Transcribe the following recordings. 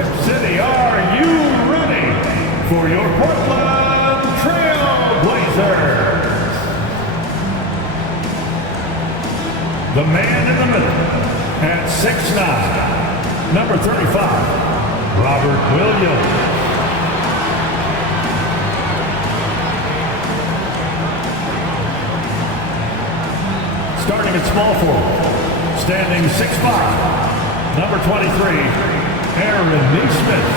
Rip City, are you ready for your Portland Trail Blazers? The man in the middle at 6'9", number 35, Robert Williams. Starting at small forward, standing 6'5", number 23, Aaron Nesmith.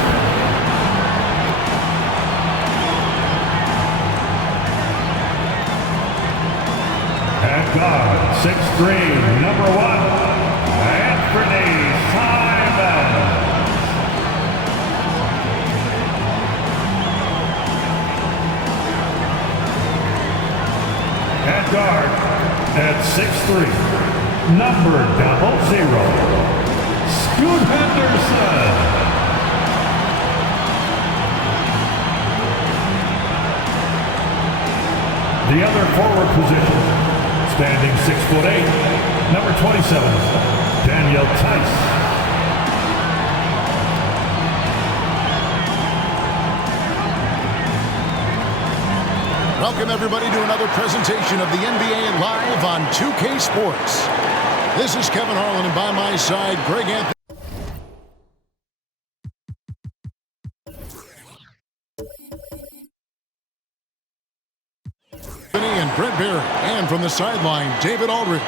At guard, 6'3", number 1, Anthony Simons. At guard, at 6'3", number 00, Scoot Henderson. The other forward position, standing 6'8", number 27, Daniel Theis. Welcome everybody to another presentation of the NBA Live on 2K Sports. This is Kevin Harlan, and by my side, Greg Anthony. And Brent Barry, and from the sideline, David Aldridge.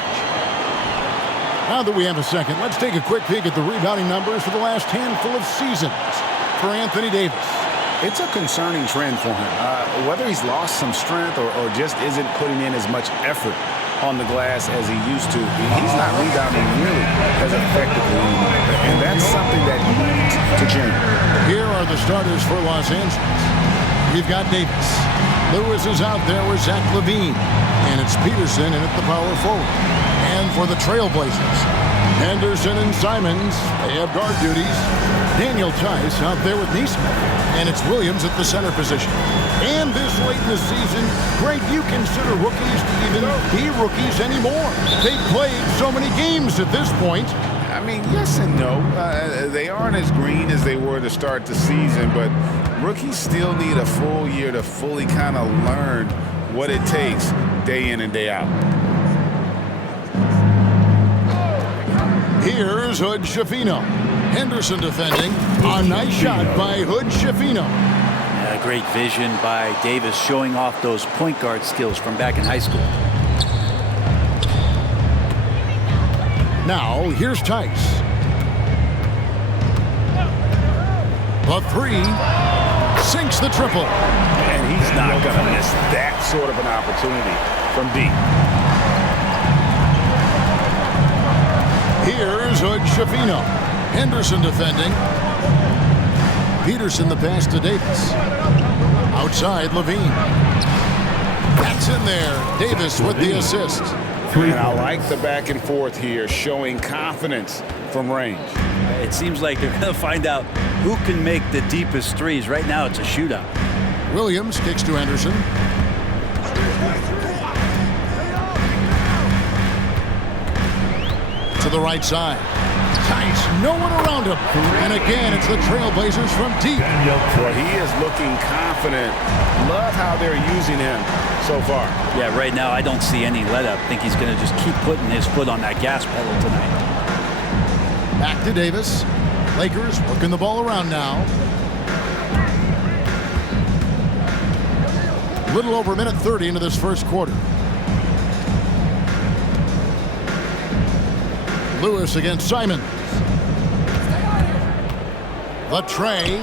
Now that we have a second, let's take a quick peek at the rebounding numbers for the last handful of seasons for Anthony Davis. It's a concerning trend for him. Whether he's lost some strength or just isn't putting in as much effort on the glass as he used to, he's not rebounding nearly as effectively anymore. And that's something that needs to change. Here are the starters for Los Angeles. We've got Davis. Lewis is out there with Zach LaVine. And it's Peterson in at the power forward. And for the Trailblazers, Henderson and Simons, they have guard duties. Daniel Theis out there with Nesmith. And it's Williams at the center position. And this late in the season, Greg, you consider rookies to even be rookies anymore. They've played so many games at this point. I mean, yes and no. They aren't as green as they were to start the season, but rookies still need a full year to fully kind of learn what it takes day in and day out. Here's Hood Schifino. Henderson defending. A nice shot by Hood Schifino. Great vision by Davis, showing off those point guard skills from back in high school. Now, here's Theis. The three. Sinks the triple. And he's not going to miss that sort of an opportunity from deep. Here's Hood Schifino. Henderson defending. Peterson the pass to Davis. Outside, LaVine. That's in there. Davis with the assist. And I like the back and forth here, showing confidence from range. It seems like they're going to find out who can make the deepest threes. Right now, it's a shootout. Williams kicks to Henderson. To the right side. Theis, no one around him. And again, it's the Trailblazers from deep. Well, he is looking confident. Love how they're using him so far. Yeah, right now I don't see any let-up. I think he's going to just keep putting his foot on that gas pedal tonight. Back to Davis. Lakers working the ball around now. Little over a minute 30 into this first quarter. Lewis against Simons. The tray.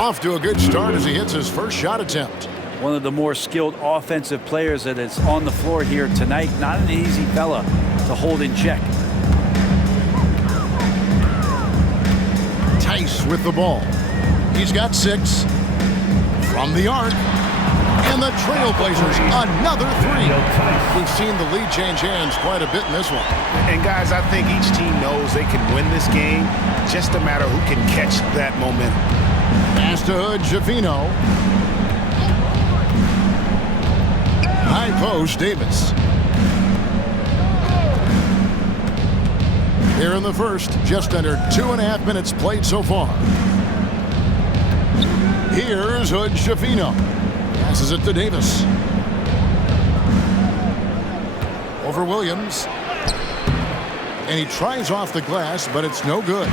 Off to a good start as he hits his first shot attempt. One of the more skilled offensive players that is on the floor here tonight. Not an easy fella to hold in check. Theis with the ball. He's got 6. From the arc. And the Trailblazers, another 3. We've seen the lead change hands quite a bit in this one. And guys, I think each team knows they can win this game. Just a matter who can catch that momentum. Pass to Hood Schifino. High post, Davis. Here in the first, just under 2.5 minutes played so far. Here's Hood Schifino. Passes it to Davis. Over Williams. And he tries off the glass, but it's no good.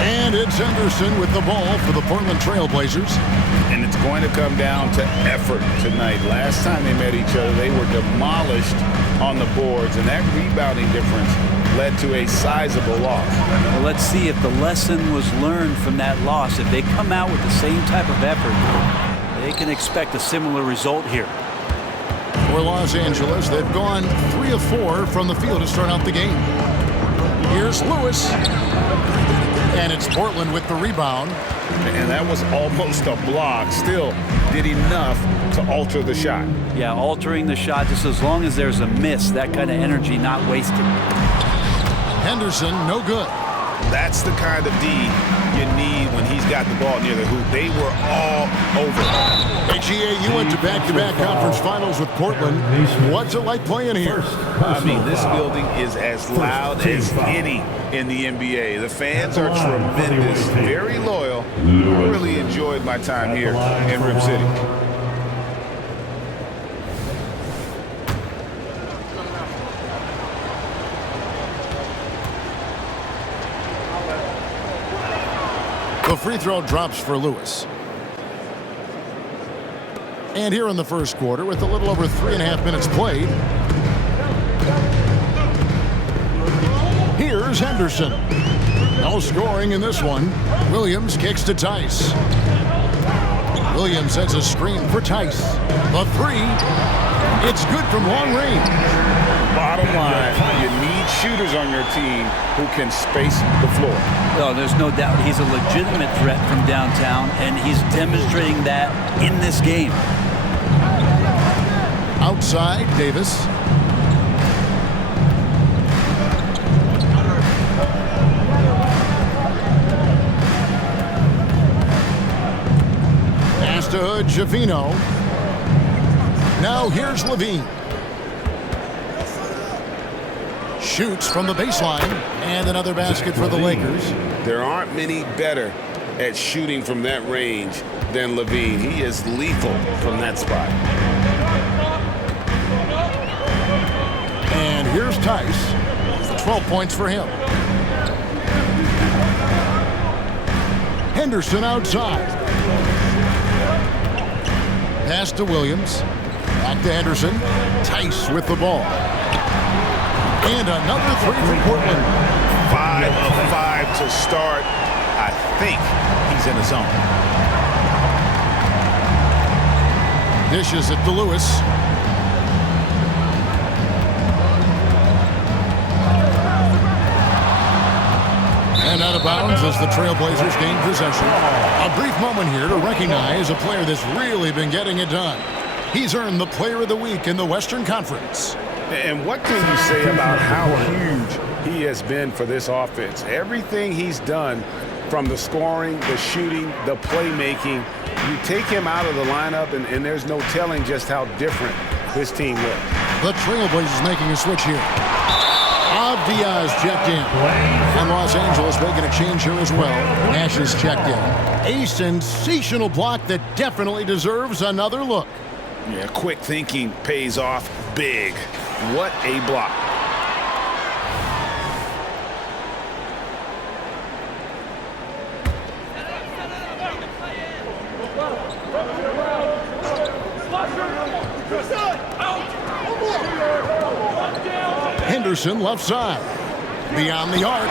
And it's Henderson with the ball for the Portland Trail Blazers. And it's going to come down to effort tonight. Last time they met each other, they were demolished on the boards, and that rebounding difference led to a sizable loss. Well, let's see if the lesson was learned from that loss. If they come out with the same type of effort, they can expect a similar result here. For Los Angeles, they've gone 3 of 4 from the field to start out the game. Here's Lewis. And it's Portland with the rebound. And that was almost a block. Still did enough to alter the shot. Yeah, altering the shot just as long as there's a miss, that kind of energy not wasted. Henderson, no good. That's the kind of D you need when he's got the ball near the hoop. They were all over. HEAU went to back-to-back conference finals with Portland. What's it like playing here? I mean, this building is as loud as any in the NBA. The fans are tremendous, very loyal. I really enjoyed my time here in Rip City. The free throw drops for Lewis. And here in the first quarter, with a little over 3.5 minutes played, here's Henderson. No scoring in this one. Williams kicks to Tice. Williams sets a screen for Tice. The three. It's good from long range. Bottom line, you need shooters on your team who can space the floor. Well, there's no doubt he's a legitimate threat from downtown, and he's demonstrating that in this game. Outside, Davis. Pass to Hood Schifino. Now here's Levine. Shoots from the baseline, and another basket for the Lakers. There aren't many better at shooting from that range than Levine. He is lethal from that spot. And here's Tice. 12 points for him. Henderson outside. Pass to Williams. Back to Henderson. Tice with the ball. And another three from Portland. 5 of 5 to start. I think he's in the zone. Dishes it to Lewis. And out of bounds as the Trailblazers gain possession. A brief moment here to recognize a player that's really been getting it done. He's earned the Player of the Week in the Western Conference. And what can you say about how huge he has been for this offense? Everything he's done, from the scoring, the shooting, the playmaking, you take him out of the lineup, and there's no telling just how different this team looks. The Trailblazers making a switch here. Diaz checked in. And Los Angeles making a change here as well. Nash is checked in. A sensational block that definitely deserves another look. Yeah, quick thinking pays off big. What a block. Henderson left side. Beyond the arc.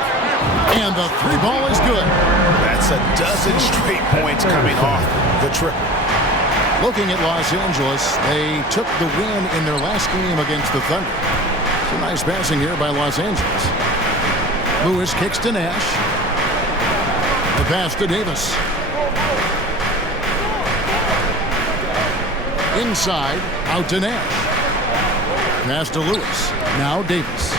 And the three ball is good. That's a dozen straight points coming off the triple. Looking at Los Angeles, they took the win in their last game against the Thunder. Some nice passing here by Los Angeles. Lewis kicks to Nash. The pass to Davis. Inside, out to Nash. Pass to Lewis. Now Davis.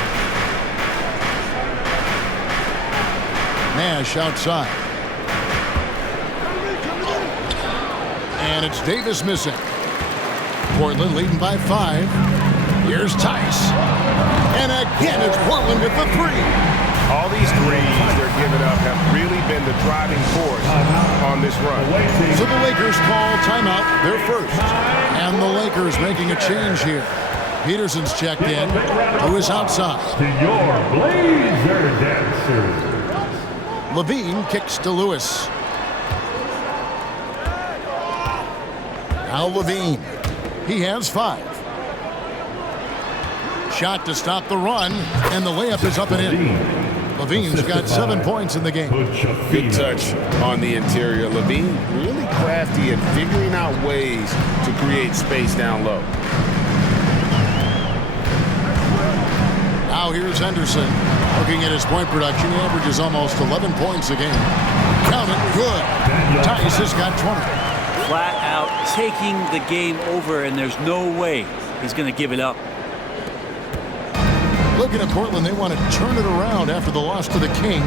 Nash outside. And it's Davis missing. Portland leading by 5. Here's Tice. And again, it's Portland with the three. All these threes they're giving up have really been the driving force on this run. So the Lakers call timeout, their first. And the Lakers making a change here. Peterson's checked in. Lewis outside. To your Blazer dancers. Levine kicks to Lewis. Now Levine. He has 5. Shot to stop the run, and the layup is up and in. Levine's got 7 points in the game. Good touch on the interior. Levine really crafty at figuring out ways to create space down low. Now here's Henderson. Looking at his point production, he averages almost 11 points a game. Count it, good. Tice has got 20. Flat out taking the game over, and there's no way he's going to give it up. Looking at Portland, they want to turn it around after the loss to the Kings.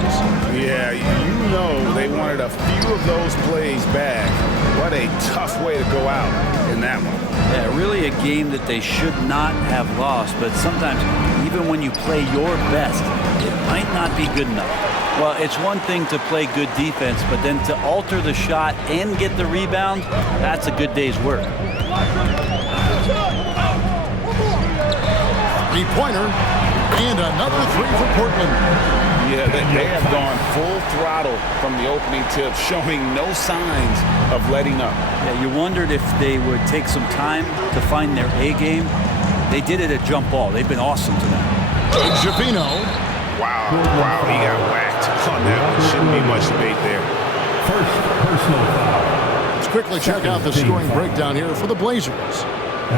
Yeah, you know they wanted a few of those plays back. What a tough way to go out in that one. Yeah, really a game that they should not have lost, but sometimes even when you play your best, it might not be good enough. Well, it's one thing to play good defense, but then to alter the shot and get the rebound, that's a good day's work. Three-pointer, and another 3 for Portland. Yeah, they have gone full throttle from the opening tip, showing no signs of letting up. Yeah, you wondered if they would take some time to find their A game. They did it at jump ball. They've been awesome tonight. Javino. Wow, he got whacked on that one. Shouldn't be much debate there. First personal foul. Let's quickly check out the scoring breakdown here for the Blazers.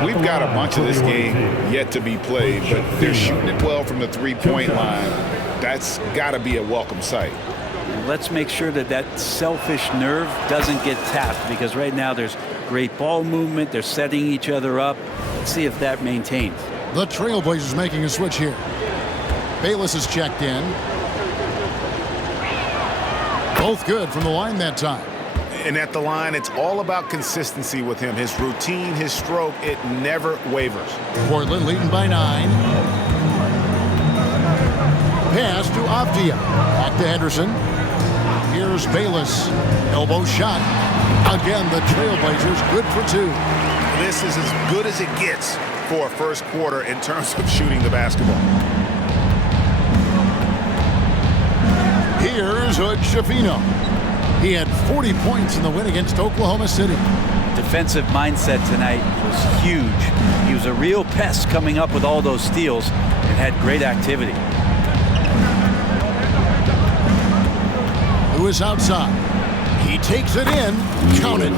We've got a bunch of this game yet to be played, but they're shooting it well from the three-point line. That's got to be a welcome sight. Let's make sure that that selfish nerve doesn't get tapped, because right now there's great ball movement. They're setting each other up. Let's see if that maintains. The Trailblazers making a switch here. Bayless is checked in. Both good from the line that time. And at the line, it's all about consistency with him. His routine, his stroke, it never wavers. Portland leading by 9. Pass to Avdia. Back to Henderson. Here's Bayless. Elbow shot. Again, the Trailblazers good for 2. This is as good as it gets for a first quarter in terms of shooting the basketball. Here's Hood Schifino. He had 40 points in the win against Oklahoma City. Defensive mindset tonight was huge. He was a real pest coming up with all those steals and had great activity. Lewis outside. He takes it in. Count it.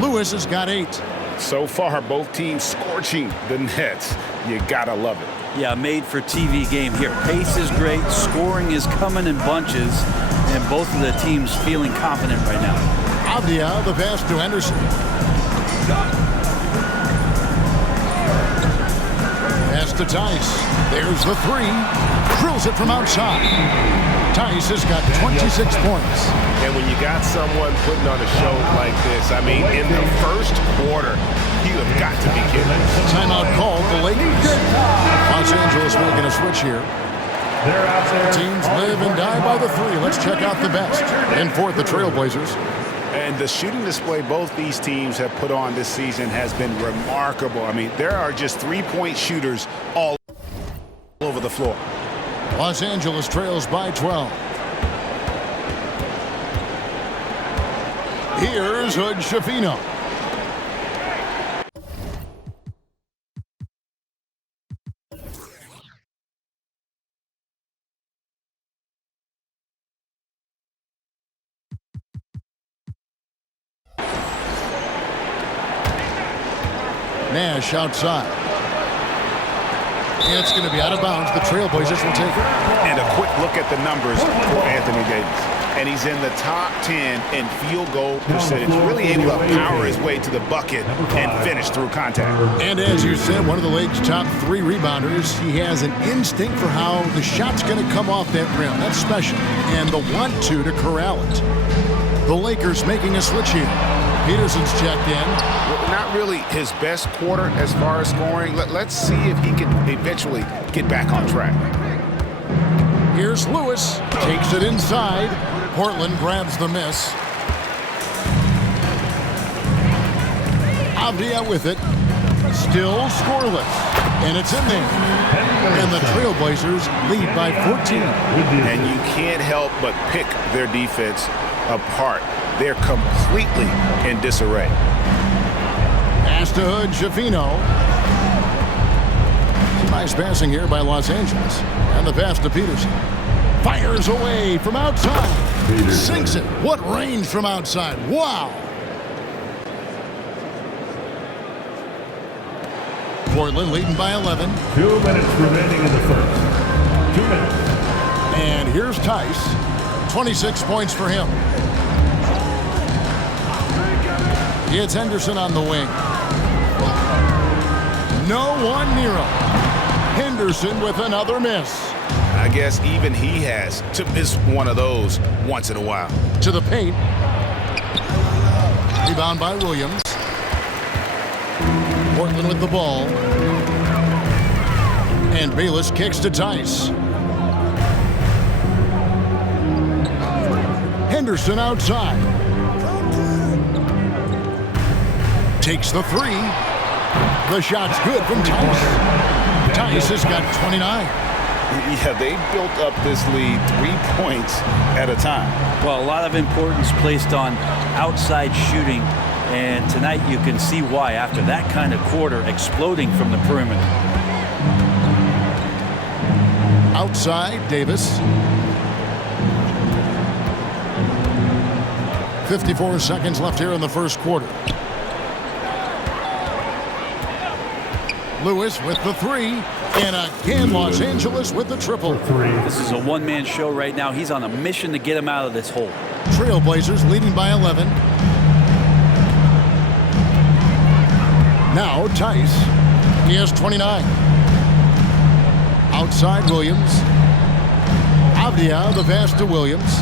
Lewis has got 8. So far, both teams scorching the Nets. You gotta love it. Yeah, made for TV game here. Pace is great. Scoring is coming in bunches. And both of the teams feeling confident right now. Avdia, the pass to Henderson. Pass to Tice. There's the 3. Drills it from outside. Tice has got 26 points. And when you got someone putting on a show like this, I mean, in the first quarter, you have got to be kidding. Timeout called the Lakers. Los Angeles making a switch here. Teams live and die by the 3. Let's check out the best. In fourth, the Trailblazers. And the shooting display both these teams have put on this season has been remarkable. I mean, there are just three-point shooters all over the floor. Los Angeles trails by 12. Here's Hood Schifino. Nash outside. It's going to be out of bounds. The Trailblazers will take it. And a quick look at the numbers for Anthony Davis. And he's in the top 10 in field goal percentage. Really able to power his way to the bucket and finish through contact. And as you said, one of the league's top 3 rebounders. He has an instinct for how the shot's going to come off that rim. That's special. And the want-to corral it. The Lakers making a switch here. Peterson's checked in. Not really his best quarter as far as scoring. Let's see if he can eventually get back on track. Here's Lewis. Takes it inside. Portland grabs the miss. Avdia with it. Still scoreless. And it's in there. And the Trailblazers lead by 14. And you can't help but pick their defense apart. They're completely in disarray. Pass to Hood, Javino. Nice passing here by Los Angeles. And the pass to Peterson. Fires away from outside. Sinks it. What range from outside. Wow. Portland leading by 11. 2 minutes remaining in the first. 2 minutes. And here's Tice. 26 points for him. It's Henderson on the wing. No one near him. Henderson with another miss. I guess even he has to miss one of those once in a while. To the paint. Rebound by Williams. Portland with the ball. And Bayless kicks to Tice. Henderson outside. Takes the three. The shot's good from Tice. Tice has got 29. Yeah, they built up this lead 3 points at a time. Well, a lot of importance placed on outside shooting, and tonight you can see why after that kind of quarter exploding from the perimeter. Outside, Davis. 54 seconds left here in the first quarter. Lewis with the three, and again Los Angeles with the triple. This is a one-man show right now. He's on a mission to get him out of this hole. Trailblazers leading by 11. Now Tice. He has 29. Outside Williams. Avdia, the pass to Williams.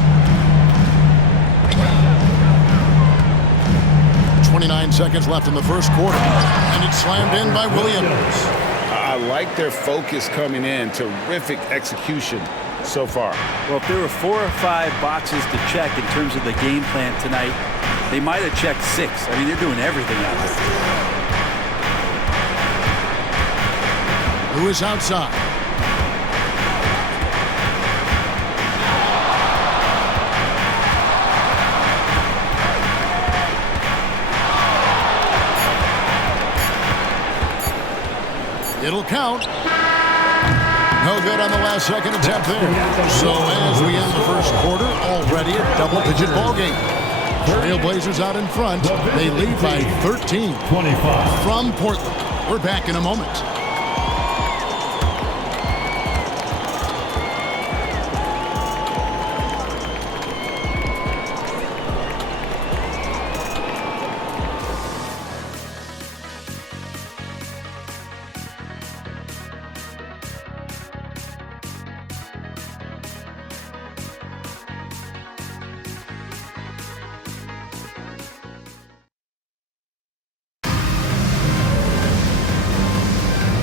29 seconds left in the first quarter. And it's slammed in by Williams. I like their focus coming in. Terrific execution so far. Well, if there were 4 or 5 boxes to check in terms of the game plan tonight, they might have checked 6. I mean, they're doing everything out there. Lewis outside. It'll count. No good on the last second attempt there. So as we end the first quarter, already a double-digit ball game. Trailblazers out in front. They lead by 13. 25. From Portland. We're back in a moment.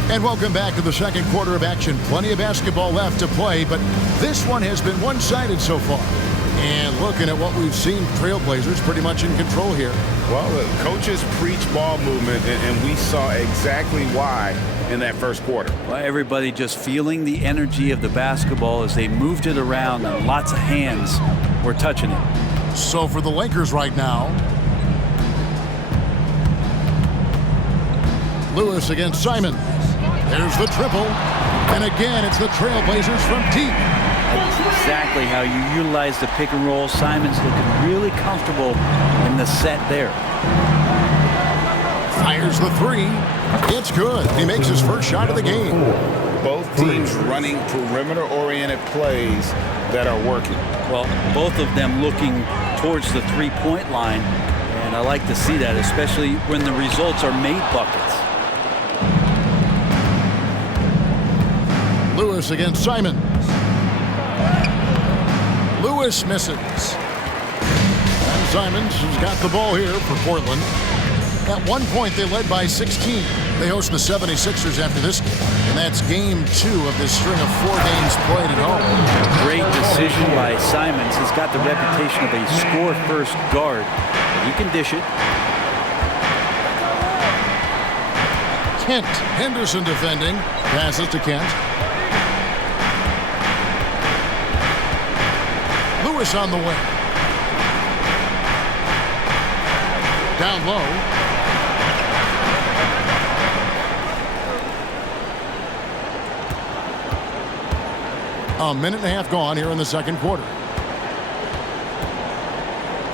And welcome back to the second quarter of action. Plenty of basketball left to play, but this one has been one-sided so far. And looking at what we've seen, Trailblazers pretty much in control here. Well, the coaches preach ball movement, and we saw exactly why in that first quarter. Well, everybody just feeling the energy of the basketball as they moved it around, and lots of hands were touching it. So for the Lakers right now, Lewis against Simon. There's the triple. And again, it's the Trailblazers from deep. That's exactly how you utilize the pick and roll. Simon's looking really comfortable in the set there. Fires the three. It's good. He makes his first shot of the game. Both teams running perimeter-oriented plays that are working. Well, both of them looking towards the three-point line. And I like to see that, especially when the results are made buckets. Lewis against Simon. Lewis misses. And Simons has got the ball here for Portland. At one point, they led by 16. They host the 76ers after this game, and that's game 2 of this string of 4 games played at home. Great decision by Simons. He's got the reputation of a score-first guard. He can dish it. Kent. Henderson defending. Passes to Kent. Lewis on the way. Down low. A minute and a half gone here in the second quarter.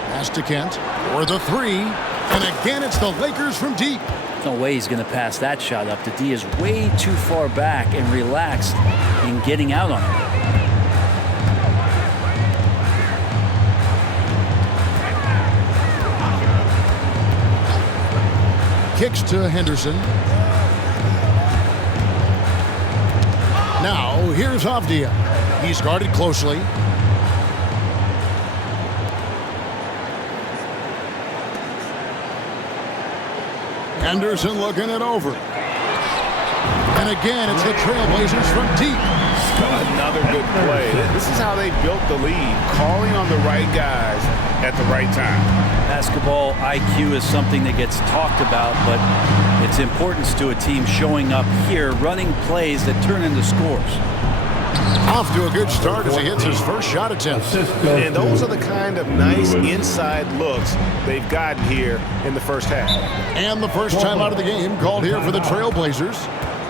Pass to Kent for the 3. And again, it's the Lakers from deep. No way he's going to pass that shot up. The D is way too far back and relaxed in getting out on it. Kicks to Henderson. Now, here's Avdia. He's guarded closely. Henderson looking it over. And again, it's the Trailblazers from deep. Another good play. This is how they built the lead, calling on the right guys at the right time. Basketball IQ is something that gets talked about, but its importance to a team showing up here, running plays that turn into scores. Off to a good start as he hits his first shot attempt. And those are the kind of nice inside looks they've gotten here in the first half. And the first time out of the game called here for the Trailblazers.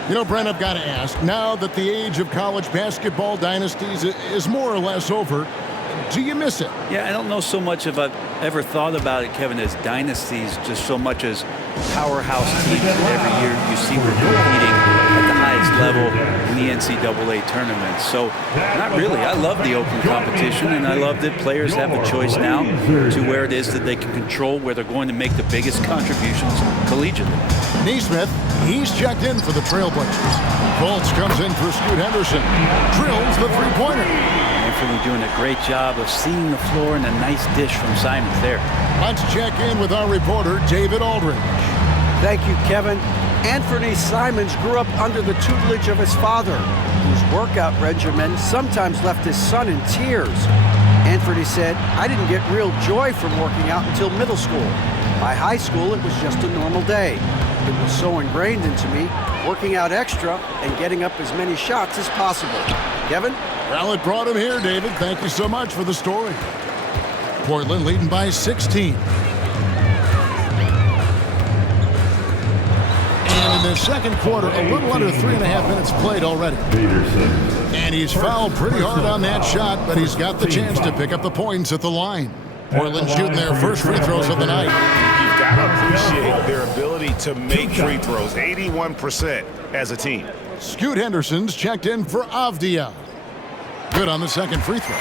You know, Brent, I've got to ask, now that the age of college basketball dynasties is more or less over, do you miss it? Yeah, I don't know so much if I've ever thought about it, Kevin, as dynasties, just so much as powerhouse teams that every year you see we're competing at the highest level in the NCAA tournament. So, not really. I love the open competition, and I love that players have a choice now to where it is that they can control where they're going to make the biggest contributions collegiately. Neesmith, he's checked in for the Trailblazers. Fultz comes in for Scoot Henderson. Drills the three-pointer. Anthony doing a great job of seeing the floor and a nice dish from Simons there. Let's check in with our reporter, David Aldridge. Thank you, Kevin. Anthony Simons grew up under the tutelage of his father, whose workout regimen sometimes left his son in tears. Anthony said, "I didn't get real joy from working out until middle school. By high school, it was just a normal day. It was so ingrained into me, working out extra and getting up as many shots as possible." Kevin? Well, it brought him here, David. Thank you so much for the story. Portland leading by 16. And in the second quarter, a little under 3.5 minutes played already. And he's fouled pretty hard on that shot, but he's got the chance to pick up the points at the line. Portland shooting their first free throws of the night. You've got to appreciate their ability to make free throws, 81% as a team. Scoot Henderson's checked in for Avdia. Good on the second free throw.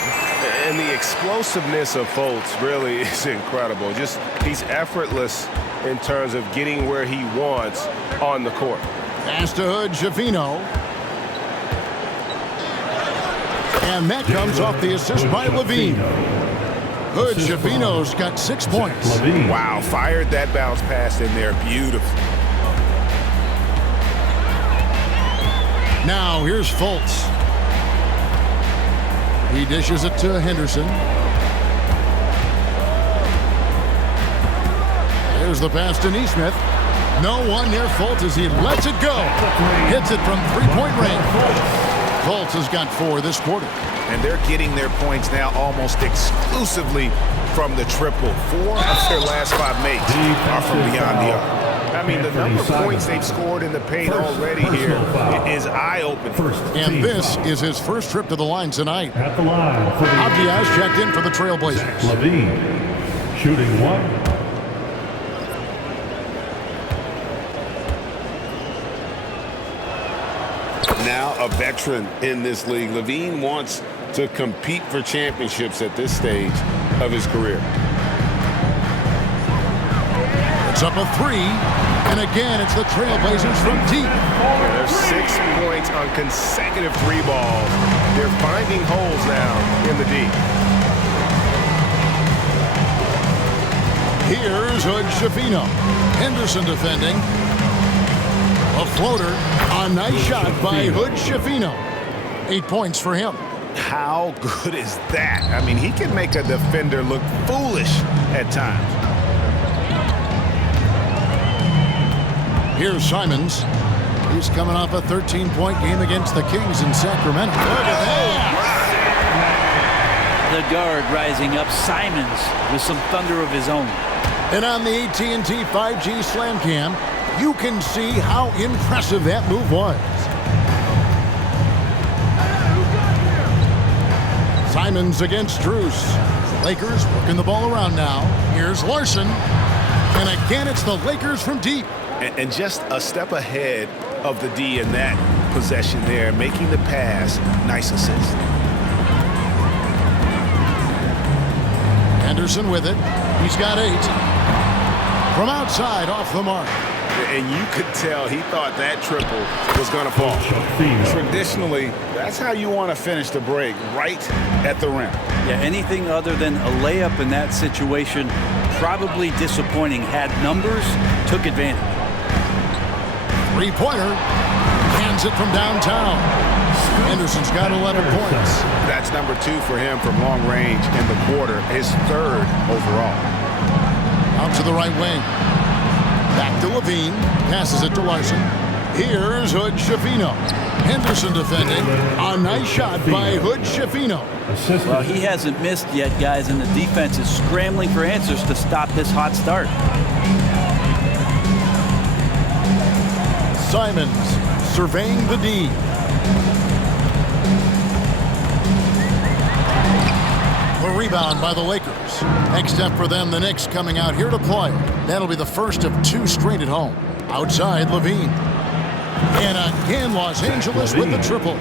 And the explosiveness of Fultz really is incredible. Just he's effortless in terms of getting where he wants on the court. Pass to Hood, Schifino. And that comes off the assist by Levine. Hood, Schifino's got 6 points. Wow, fired that bounce pass in there beautifully. Now here's Fultz. He dishes it to Henderson. There's the pass to Neesmith. No one near Fultz as he lets it go. Hits it from three-point range. Fultz has got 4 this quarter. And they're getting their points now almost exclusively from the triple. 4 of their last 5 makes are from beyond the arc. I mean, the number of points they've scored in the paint already here is eye-opening. And this is his first trip to the line tonight. At the line for the Avdia's checked in for the Trailblazers. Levine, shooting 1. Now a veteran in this league. Levine wants to compete for championships at this stage of his career. It's up a 3. And again, it's the Trailblazers from deep. There's 6 points on consecutive 3 balls. They're finding holes now in the D. Here's Hood Schifino. Henderson defending. A floater. A nice shot by Hood Schifino. 8 points for him. How good is that? I mean, he can make a defender look foolish at times. Here's Simons. He's coming off a 13-point game against the Kings in Sacramento. Look at that. The guard rising up, Simons, with some thunder of his own. And on the AT&T 5G Slam Cam, you can see how impressive that move was. Simons against Strus. Lakers working the ball around now. Here's Larson. And again, it's the Lakers from deep. And just a step ahead of the D in that possession there, making the pass. Nice assist. Henderson with it. He's got 8. From outside, off the mark. And you could tell he thought that triple was going to fall. Traditionally, that's how you want to finish the break, right at the rim. Yeah, anything other than a layup in that situation, probably disappointing. Had numbers, took advantage. Three-pointer. Hands it from downtown. Henderson's got 11 points. That's number 2 for him from long range in the quarter, his 3rd overall. Out to the right wing. Back to Levine. Passes it to Larson. Here's Hood Schifino. Henderson defending. A nice shot by Hood Schifino. Well, he hasn't missed yet, guys, and the defense is scrambling for answers to stop this hot start. Simons surveying the D. The rebound by the Lakers. Next step for them, the Knicks coming out here to play. That'll be the first of 2 straight at home. Outside, Levine. And again, Los Angeles with the triple.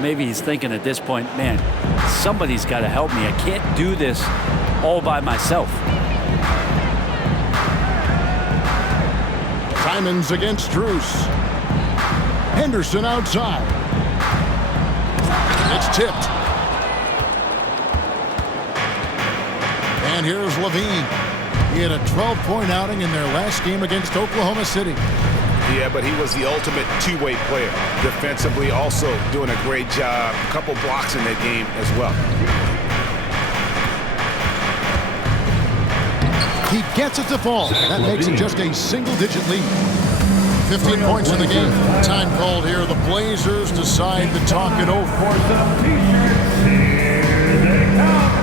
Maybe he's thinking at this point, man, somebody's got to help me. I can't do this all by myself. Simons against Strus. Henderson outside. It's tipped. And here's Levine. He had a 12-point outing in their last game against Oklahoma City. Yeah, but he was the ultimate two-way player. Defensively, also doing a great job. A couple blocks in that game as well. He gets it to fall. That makes it just a single-digit lead. 15 points in the game. Time called here. The Blazers decide to talk it over. For some t-shirts, here they come.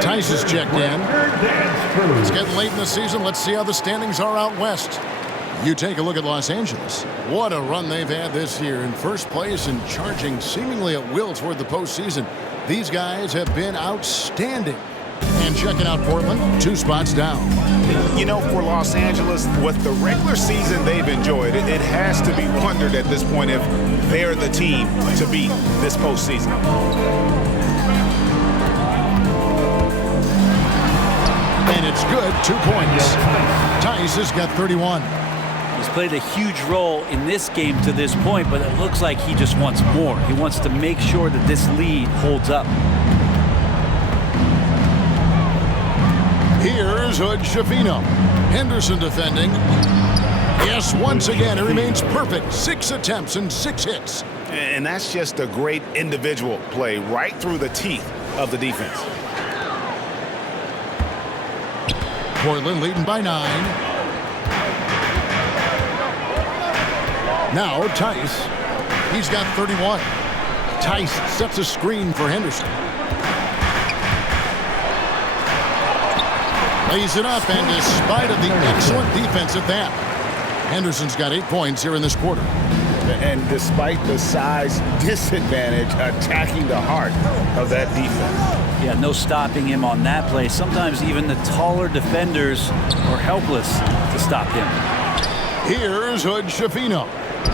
Tice is checked in. It's getting late in the season. Let's see how the standings are out west. You take a look at Los Angeles. What a run they've had this year. In first place and charging seemingly at will toward the postseason. These guys have been outstanding. And checking out Portland, 2 spots down. You know, for Los Angeles, with the regular season they've enjoyed, it has to be wondered at this point if they're the team to beat this postseason. And it's good, 2 points. Tice has got 31. He's played a huge role in this game to this point, but it looks like he just wants more. He wants to make sure that this lead holds up. Here's Hood Schifino. Henderson defending. Yes, once again, it remains perfect. 6 attempts and 6 hits. And that's just a great individual play right through the teeth of the defense. Portland leading by 9. Now Tice. He's got 31. Tice sets a screen for Henderson. Lays it up, and despite of the excellent defense at that, Henderson's got 8 points here in this quarter. And despite the size disadvantage, attacking the heart of that defense. Yeah, no stopping him on that play. Sometimes even the taller defenders are helpless to stop him. Here's Hood Schifino.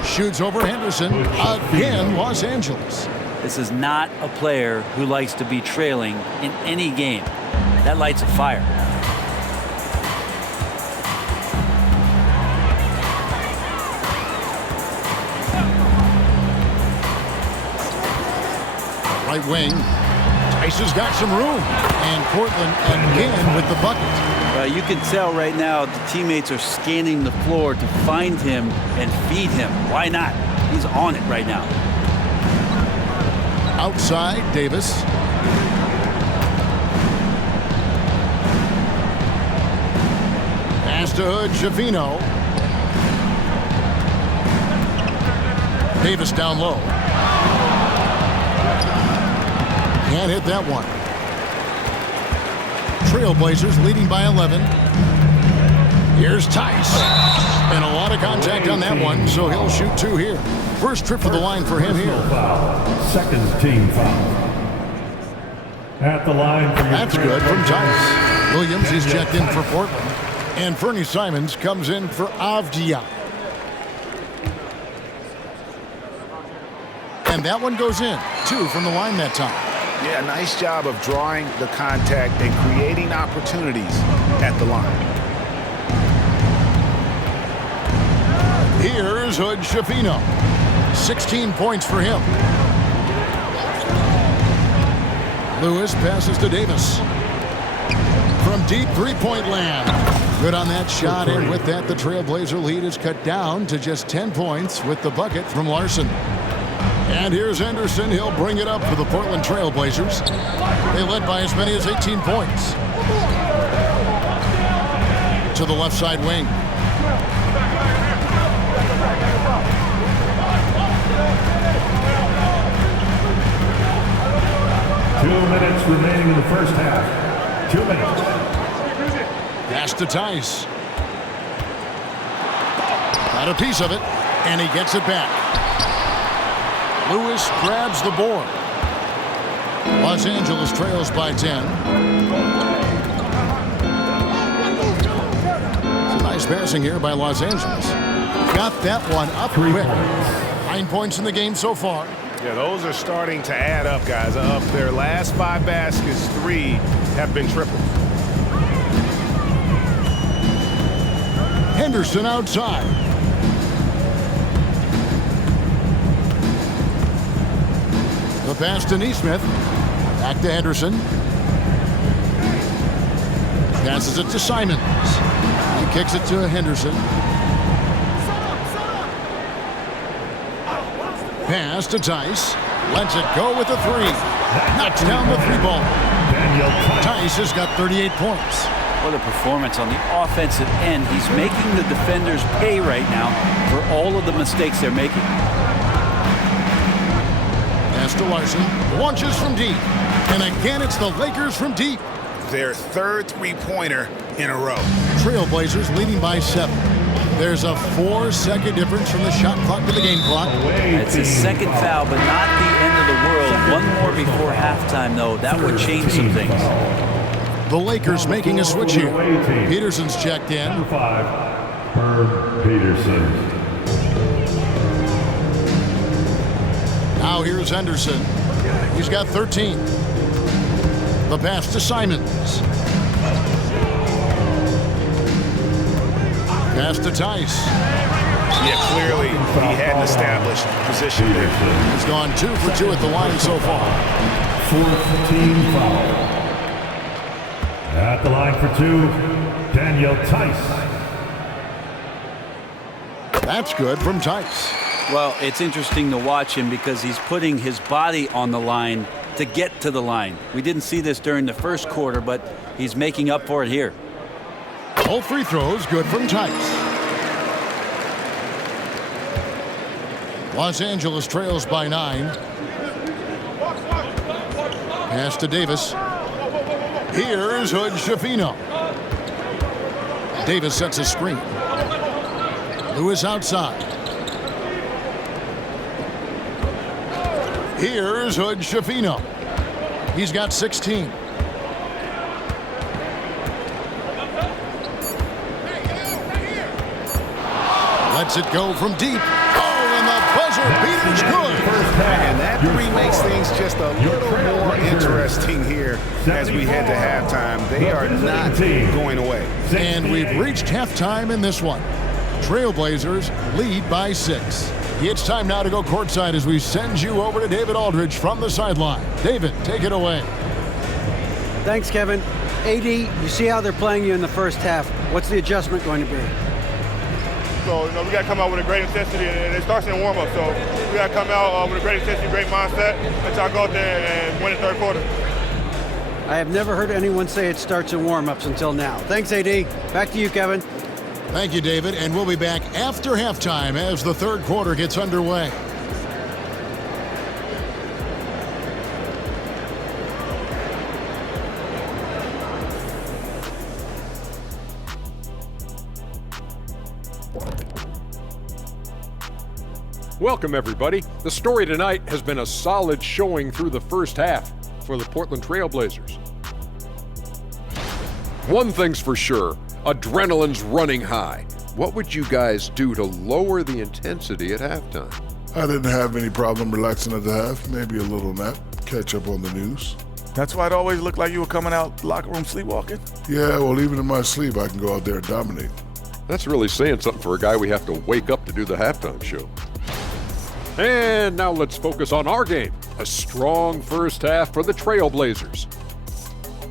Shoots over Henderson. Again, Los Angeles. This is not a player who likes to be trailing in any game. That lights a fire. Right wing. Tice has got some room. And Portland again with the bucket. You can tell right now the teammates are scanning the floor to find him and feed him. Why not? He's on it right now. Outside, Davis. Pass to Hood Schifino. Davis down low. Can't hit that one. Trailblazers leading by 11. Here's Tice. And a lot of contact on that one, so he'll shoot 2 here. First trip to the line for him here. Second team foul. At the line for your That's good from Tice. Williams, he's checked in for Portland. And Fernie Simons comes in for Avdia. And that one goes in. 2 from the line that time. Yeah, nice job of drawing the contact and creating opportunities at the line. Here's Hood Schifino. 16 points for him. Lewis passes to Davis. From deep three-point land. Good on that shot, and with that, the Trailblazer lead is cut down to just 10 points with the bucket from Larson. And here's Henderson. He'll bring it up for the Portland Trailblazers. They led by as many as 18 points. To the left side wing. Two minutes remaining in the first half. 2 minutes. Pass to Tice. Got a piece of it, and he gets it back. Lewis grabs the board. Los Angeles trails by 10. Some nice passing here by Los Angeles. Got that one up quick. 9 points in the game so far. Yeah, those are starting to add up, guys. Of their last 5 baskets, 3 have been triples. Henderson outside. The pass to Nesmith. Back to Henderson. Passes it to Simons. He kicks it to Henderson. Pass to Tice. Lets it go with the 3. Knocks down the 3-ball. Tice has got 38 points. What a performance on the offensive end. He's making the defenders pay right now for all of the mistakes they're making. Pass to Larson. Launches from deep. And again, it's the Lakers from deep. Their 3rd three-pointer in a row. Trailblazers leading by 7. There's a 4-second difference from the shot clock to the game clock. It's a second foul, but not the end of the world. One more before halftime, though. That would change some things. The Lakers making a switch here. Peterson's checked in. Number 5, Herb Peterson. Now here's Henderson. He's got 13. The pass to Simons. Pass to Tice. Yeah, clearly he hadn't established position there. He's gone 2 for 2 at the line so far. 4th team foul. At the line for 2, Daniel Tice. That's good from Tice. Well, it's interesting to watch him because he's putting his body on the line to get to the line. We didn't see this during the first quarter, but he's making up for it here. All free throws good from Tice. Los Angeles trails by 9. Pass to Davis. Here's Hood Schifino. Davis sets a screen. Lewis outside. Here's Hood Schifino. He's got 16. Lets it go from deep. Oh, and the buzzer beater's good. And that three makes things just a little more interesting here as we head to halftime. They are not going away. And we've reached halftime in this one. Trailblazers lead by 6. It's time now to go courtside as we send you over to David Aldridge from the sideline. David, take it away. Thanks, Kevin. AD, you see how they're playing you in the first half. What's the adjustment going to be? So, we got to come out with a great intensity, and it starts in the warm-up. So we got to come out with a great intensity, great mindset, and try to go out there and win the third quarter. I have never heard anyone say it starts in warm-ups until now. Thanks, AD. Back to you, Kevin. Thank you, David, and we'll be back after halftime as the third quarter gets underway. Welcome, everybody. The story tonight has been a solid showing through the first half for the Portland Trailblazers. One thing's for sure, adrenaline's running high. What would you guys do to lower the intensity at halftime? I didn't have any problem relaxing at the half, maybe a little nap, catch up on the news. That's why it always looked like you were coming out the locker room sleepwalking? Yeah, well, even in my sleep, I can go out there and dominate. That's really saying something for a guy we have to wake up to do the halftime show. And now let's focus on our game. A strong first half for the Trailblazers.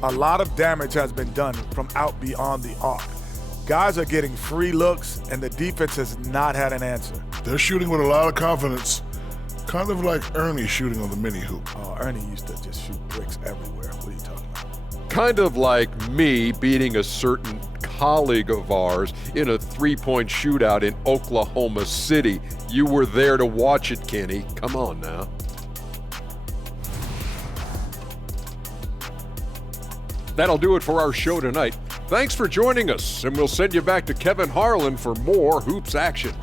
A lot of damage has been done from out beyond the arc. Guys are getting free looks, and the defense has not had an answer. They're shooting with a lot of confidence, kind of like Ernie shooting on the mini hoop. Oh, Ernie used to just shoot bricks everywhere. What are you talking about? Kind of like me beating a certain colleague of ours in a three-point shootout in Oklahoma City. You were there to watch it, Kenny. Come on now. That'll do it for our show tonight. Thanks for joining us, and we'll send you back to Kevin Harlan for more Hoops action.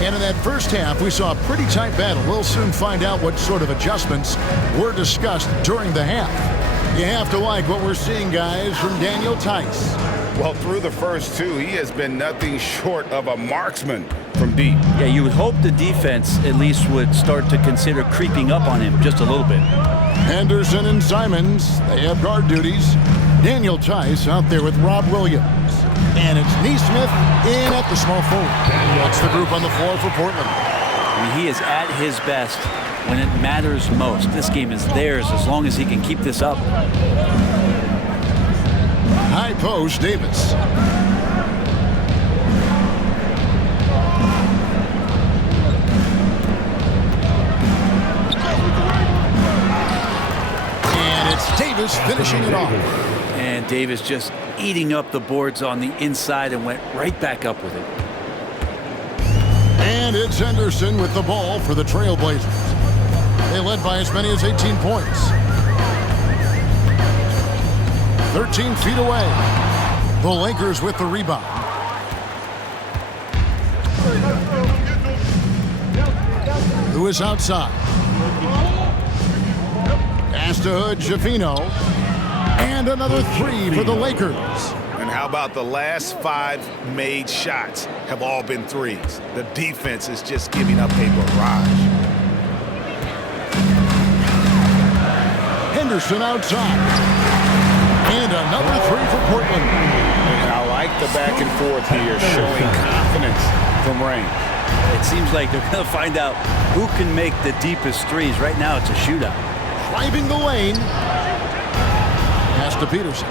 And in that first half, we saw a pretty tight battle. We'll soon find out what sort of adjustments were discussed during the half. You have to like what we're seeing, guys, from Daniel Theis. Well, through the first two, he has been nothing short of a marksman from deep. Yeah, you would hope the defense at least would start to consider creeping up on him just a little bit. Henderson and Simons, they have guard duties. Daniel Theis out there with Rob Williams. And it's Nesmith in at the small forward. That's the group on the floor for Portland. I mean, he is at his best when it matters most. This game is theirs as long as he can keep this up. High post, Davis. And it's Davis finishing it off. And Davis just eating up the boards on the inside and went right back up with it. And it's Henderson with the ball for the Trailblazers. They led by as many as 18 points. 13 feet away. The Lakers with the rebound. Who is outside? Pass to Hood, Schifino. And another three for the Lakers. And how about the last 5 made shots have all been threes? The defense is just giving up a barrage. Henderson outside. And another three for Portland. And I like the back and forth here, showing confidence from Rain. It seems like they're going to find out who can make the deepest threes. Right now, it's a shootout. Driving the lane. Pass to Peterson.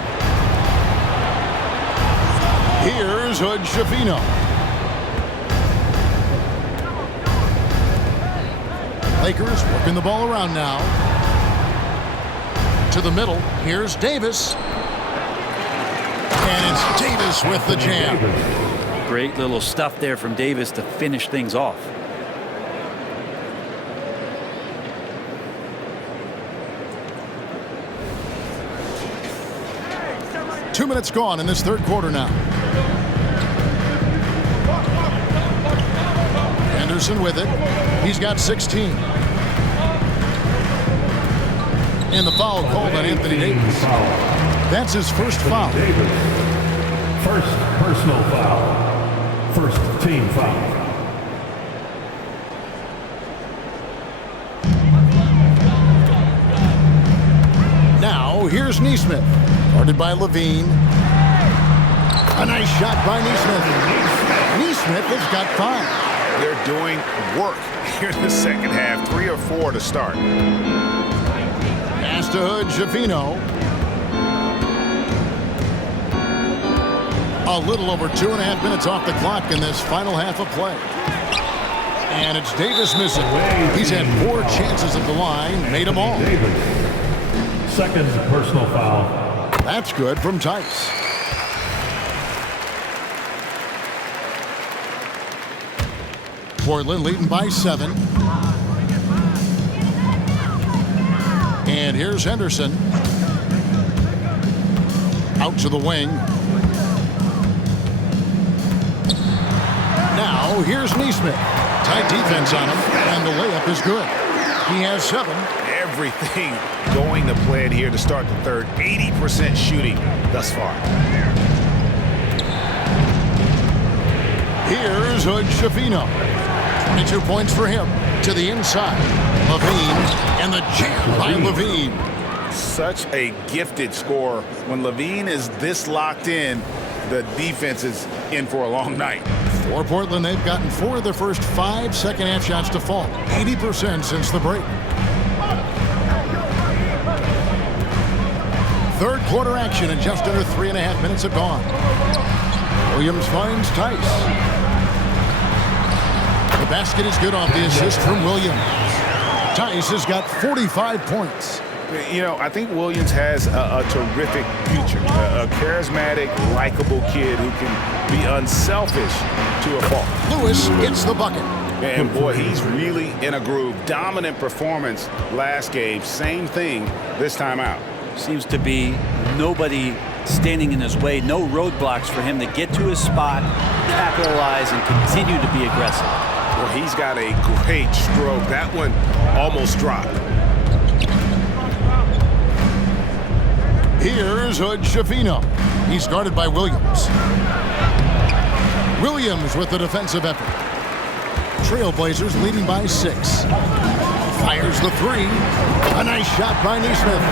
Here's Hood, Schifino. Lakers working the ball around now. To the middle. Here's Davis. And it's Davis with the jam. Great little stuff there from Davis to finish things off. Two minutes gone in this third quarter now. Henderson with it. He's got 16. And the foul called on Anthony Davis. That's his first foul. Davis. First personal foul. First team foul. Now, here's Neesmith. Guarded by Levine. A nice shot by Neesmith. Neesmith has got 5. They're doing work here in the second half. 3 or 4 to start. Pass to Hood, Schifino. A little over 2.5 minutes off the clock in this final half of play. And it's Davis missing. He's had 4 chances at the line, made them all. Davis. Second personal foul. That's good from Tice. Portland leading by 7. And here's Henderson. Out to the wing. Now here's Neesmith. Tight defense on him, and the layup is good. He has 7. Everything going to plan here to start the third. 80% shooting thus far. Here's Hood Schifino. 22 points for him. To the inside. Levine, and the jam by Levine. Such a gifted scorer. When Levine is this locked in, the defense is in for a long night. For Portland, they've gotten 4 of their first 5 second-half shots to fall. 80% since the break. Third quarter action, and just under 3.5 minutes have gone. Williams finds Tice. The basket is good off the assist from Williams. Tice has got 45 points. You know, I think Williams has a terrific future. A charismatic, likable kid who can be unselfish to a fault. Lewis gets the bucket. And boy, he's really in a groove. Dominant performance last game. Same thing this time out. Seems to be nobody standing in his way. No roadblocks for him to get to his spot, capitalize, and continue to be aggressive. Well, he's got a great stroke. That one almost dropped. Here's Hood Schifino. He's guarded by Williams. Williams with the defensive effort. Trailblazers leading by 6. Fires the 3. A nice shot by Neesmith.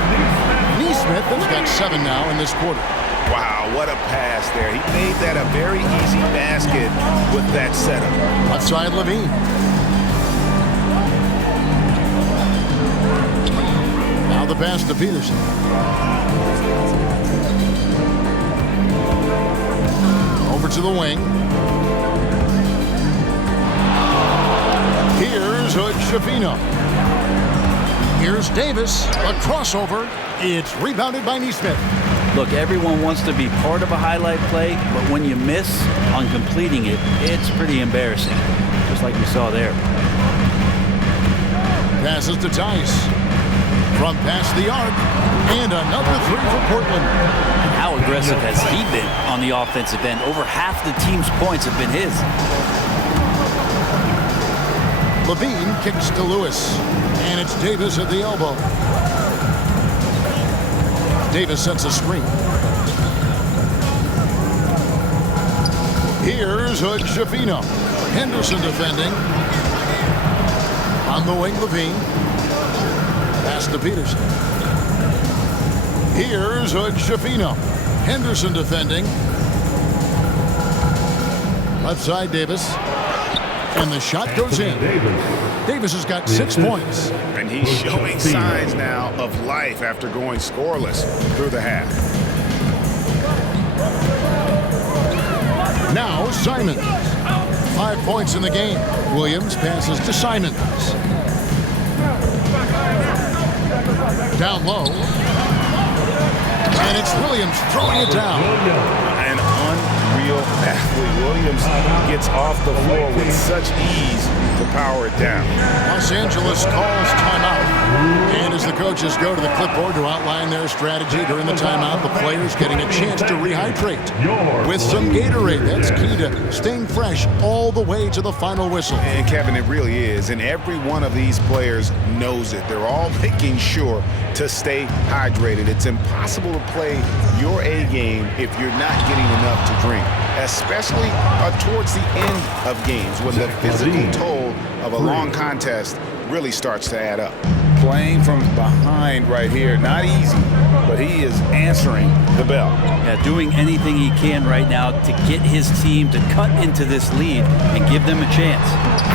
Neesmith has got 7 now in this quarter. Wow, what a pass there. He made that a very easy basket with that setup. Left side Levine. Now the pass to Peterson. Over to the wing. Here's Hood Schifino. Here's Davis. A crossover. It's rebounded by Neesmith. Look, everyone wants to be part of a highlight play, but when you miss on completing it, it's pretty embarrassing, just like we saw there. Passes to Tice. From past the arc, and another 3 for Portland. How aggressive has he been on the offensive end? Over half the team's points have been his. Levine kicks to Lewis, and it's Davis at the elbow. Davis sets a screen. Here's Hood Schifino. Henderson defending. On the wing, Levine. Pass to Peterson. Here's Hood Schifino. Henderson defending. Left side, Davis. And the shot goes in. Davis has got 6 points. And he's showing signs now of life after going scoreless through the half. Now Simons. 5 points in the game. Williams passes to Simons. Down low. And it's Williams throwing it down. An unreal athlete. Williams gets off the floor with such ease to to power it down. Los Angeles calls timeout. And as the coaches go to the clipboard to outline their strategy during the timeout, the players getting a chance to rehydrate with some Gatorade. That's key to staying fresh all the way to the final whistle. And Kevin, it really is. And every one of these players knows it. They're all making sure to stay hydrated. It's impossible to play your A game if you're not getting enough to drink, especially towards the end of games when the physical toll of a long contest really starts to add up. Playing from behind right here, not easy, but he is answering the bell. Yeah, doing anything he can right now to get his team to cut into this lead and give them a chance.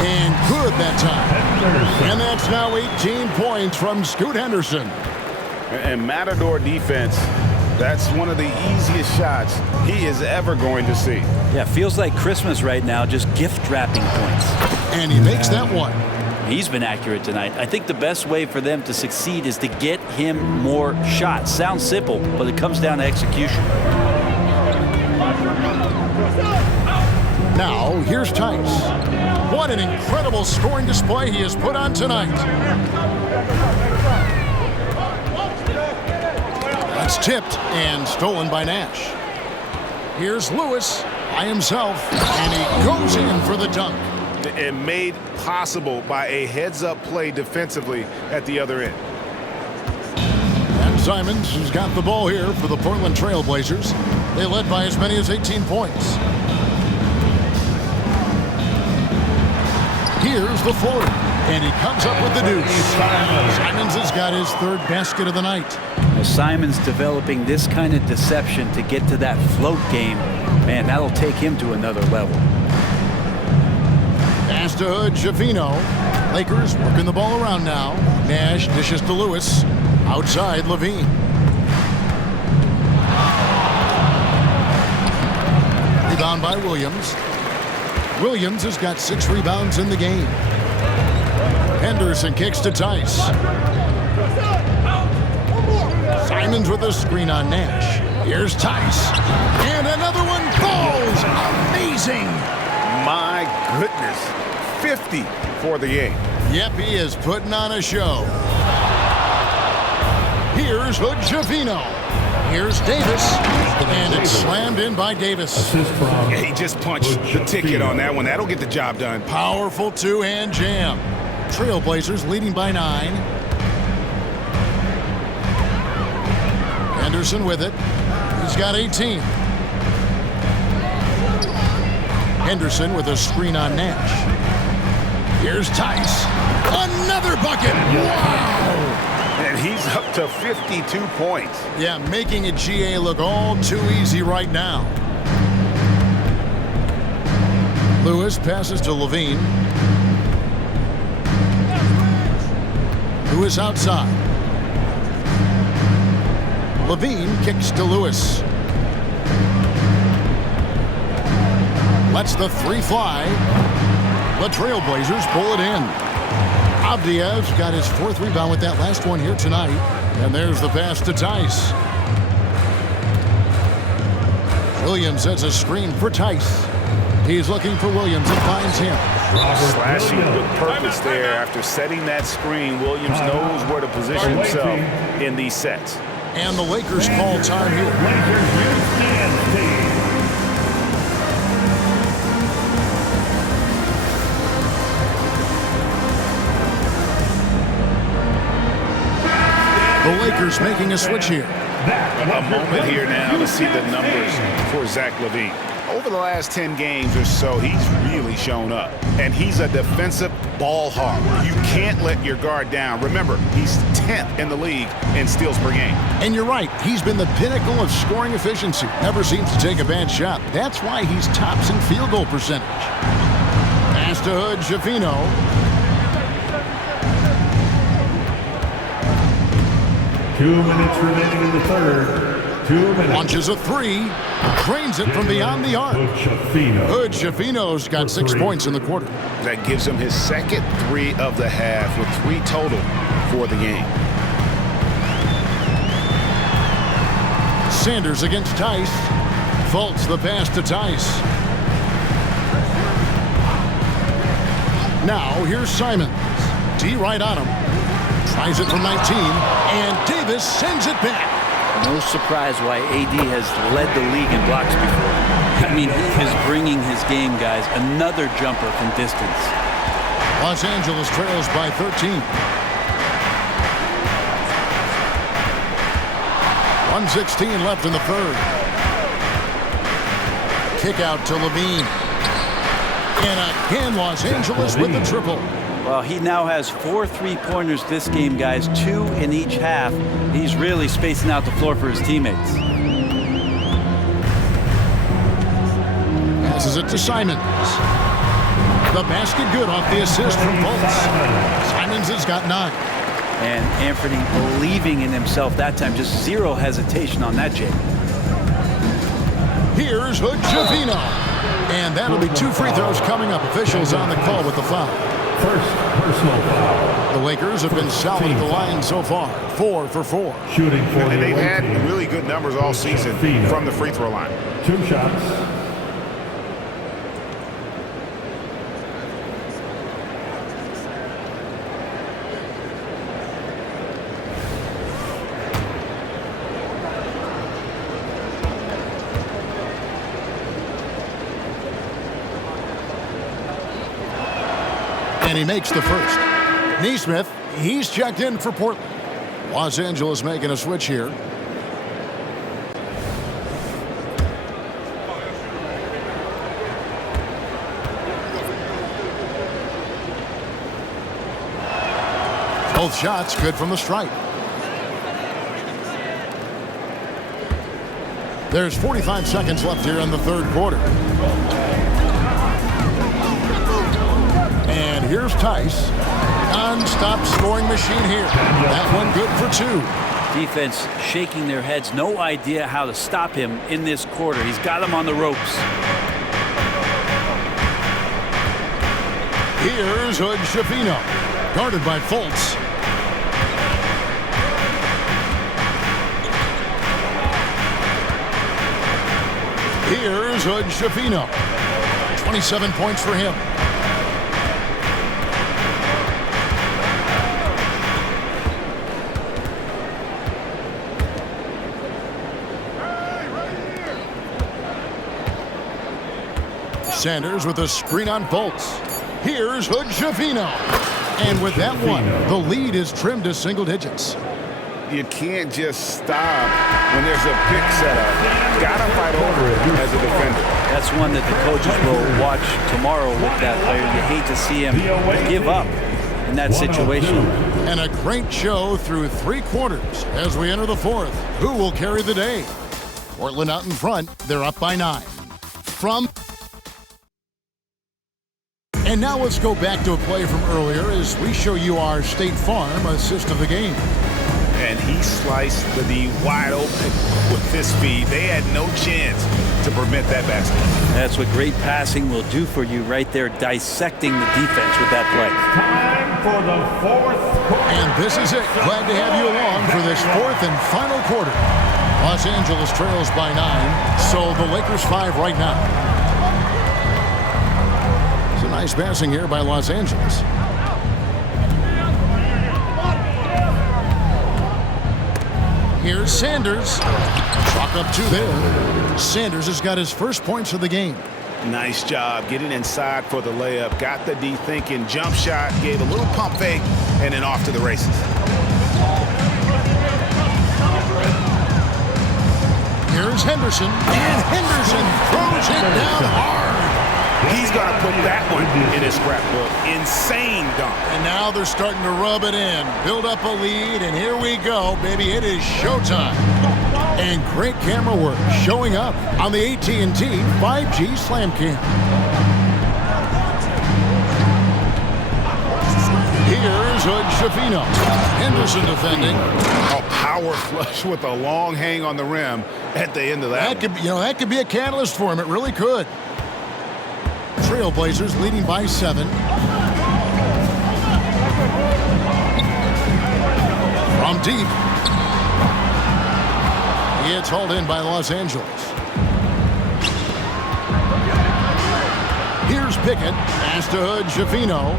And good that time. And that's now 18 points from Scoot Henderson. And Matador defense, that's one of the easiest shots he is ever going to see. Yeah, feels like Christmas right now, just gift wrapping points. And he makes that one. He's been accurate tonight. I think the best way for them to succeed is to get him more shots. Sounds simple, but it comes down to execution. Now, here's Tice. What an incredible scoring display he has put on tonight. That's tipped and stolen by Nash. Here's Lewis by himself, and he goes in for the dunk. And made possible by a heads-up play defensively at the other end. And Simons has got the ball here for the Portland Trail Blazers. They led by as many as 18 points. Here's the floater, and he comes up with the deuce. Simons has got his third basket of the night. As Simons developing this kind of deception to get to that float game, man, that'll take him to another level. Pass to Hood, Javino. Lakers working the ball around now. Nash dishes to Lewis. Outside, Levine. Rebound by Williams. Williams has got 6 rebounds in the game. Henderson kicks to Tice. Simons with a screen on Nash. Here's Tice. And another one falls. Amazing. My goodness. 50 for the game. Yep, he is putting on a show. Here's Hood Javino. Here's Davis. And it's slammed in by Davis. Yeah, he just punched the ticket on that one. That'll get the job done. Powerful two-hand jam. Trailblazers leading by 9. Henderson with it. He's got 18. Henderson with a screen on Nash. Here's Tice. Another bucket. Wow. And he's up to 52 points. Yeah, making a GA look all too easy right now. Lewis passes to Levine. Lewis outside. Levine kicks to Lewis. Lets the 3 fly. The Trailblazers pull it in. Avdiev's got his 4th rebound with that last one here tonight. And there's the pass to Tice. Williams sets a screen for Tice. He's looking for Williams and finds him. Slashing with purpose there. After setting that screen, Williams knows where to position himself in these sets. And the Lakers call time here. The Lakers making a switch here. A moment here now to see the numbers for Zach LaVine. Over the last 10 games or so, he's really shown up. And he's a defensive ball hog. You can't let your guard down. Remember, he's 10th in the league in steals per game. And you're right. He's been the pinnacle of scoring efficiency. Never seems to take a bad shot. That's why he's tops in field goal percentage. Pass to Hood, Javino. 2 minutes remaining in the third. 2 minutes. Launches a 3. Drains it from beyond the arc. Hood Javino's got 6 points in the quarter. That gives him his second 3 of the half with 3 total for the game. Sanders against Tice. Faults the pass to Tice. Now here's Simons. D right on him. Tries it from 19, and Davis sends it back. No surprise why AD has led the league in blocks before. I mean, he is bringing his game, guys. Another jumper from distance. Los Angeles trails by 13. 1:16 left in the third. Kick out to Levine. And again, Los Angeles with the triple. Well, he now has 4 3-pointers this game, guys. 2 in each half. He's really spacing out the floor for his teammates. Passes it to Simons. The basket good off the assist from Fultz. Simons has got 9. And Anthony believing in himself that time. Just zero hesitation on that, Jay. Here's Hood-Schifino. And that'll be 2 free throws coming up. Officials on the call with the foul. First personal foul. The Lakers have been solid at the line so far. 4 for 4. Shooting for the They've had team. really good numbers all season from the free throw line. 2 shots. And he makes the first. Nesmith, he's checked in for Portland. Los Angeles making a switch here. Both shots good from the stripe. There's 45 seconds left here in the third quarter. And here's Tice. Non-stop scoring machine here. That one good for 2. Defense shaking their heads. No idea how to stop him in this quarter. He's got him on the ropes. Here's Hood-Schifino. Guarded by Fultz. Here's Hood-Schifino. 27 points for him. Sanders with a screen on Fultz. Here's Hood-Schifino. And with that one, the lead is trimmed to single digits. You can't just stop when there's a pick set up. Gotta fight over it as a defender. That's one that the coaches will watch tomorrow with that player. You hate to see him give up in that situation. And a great show through 3 quarters as we enter the fourth. Who will carry the day? Portland out in front. They're up by 9. And now let's go back to a play from earlier as we show you our State Farm assist of the game. And he sliced the D wide open with this speed. They had no chance to prevent that basket. That's what great passing will do for you right there, dissecting the defense with that play. Time for the fourth quarter. And this is it. Glad to have you along for this fourth and final quarter. Los Angeles trails by 9, so the Lakers 5 right now. It's a nice passing here by Los Angeles. Here's Sanders. Chalk up 2 there. Sanders has got his first points of the game. Nice job getting inside for the layup. Got the D thinking. Jump shot. Gave a little pump fake. And then off to the races. Here's Henderson. And Henderson throws it down hard. He's going to put that one in his scrapbook. Insane dunk. And now they're starting to rub it in. Build up a lead, and here we go, baby. It is showtime. And great camera work showing up on the AT&T 5G Slam Cam. Here's Hood-Schifino. Henderson defending. A power flush with a long hang on the rim at the end of that. That could be a catalyst for him. It really could. Trailblazers leading by 7. From deep. It's hauled in by Los Angeles. Here's Pickett. Pass to Hood Schifino.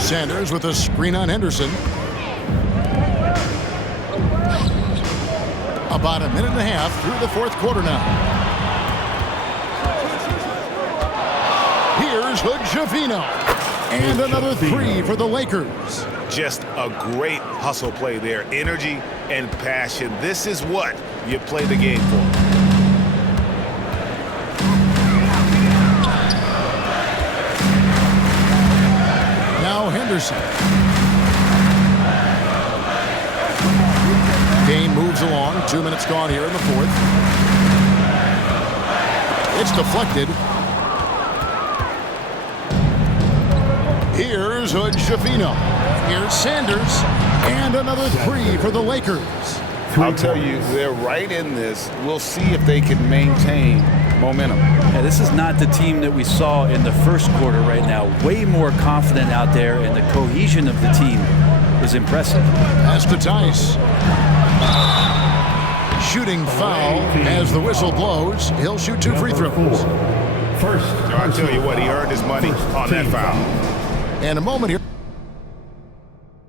Sanders with a screen on Henderson. About a minute and a half through the fourth quarter now. Here's Hood Schifino. And another three for the Lakers. Just a great hustle play there. Energy and passion. This is what you play the game for. Now Henderson. Game moves along. 2 minutes gone here in the fourth. It's deflected. Here's Hood Schifino. Here's Sanders. And another three for the Lakers. I'll tell you, they're right in this. We'll see if they can maintain momentum. Yeah, this is not the team that we saw in the first quarter right now. Way more confident out there, and the cohesion of the team is impressive. Pass to Tice. Shooting foul as the whistle blows. He'll shoot 2 free throws. First, I'll tell you what, he earned his money on that foul. And a moment here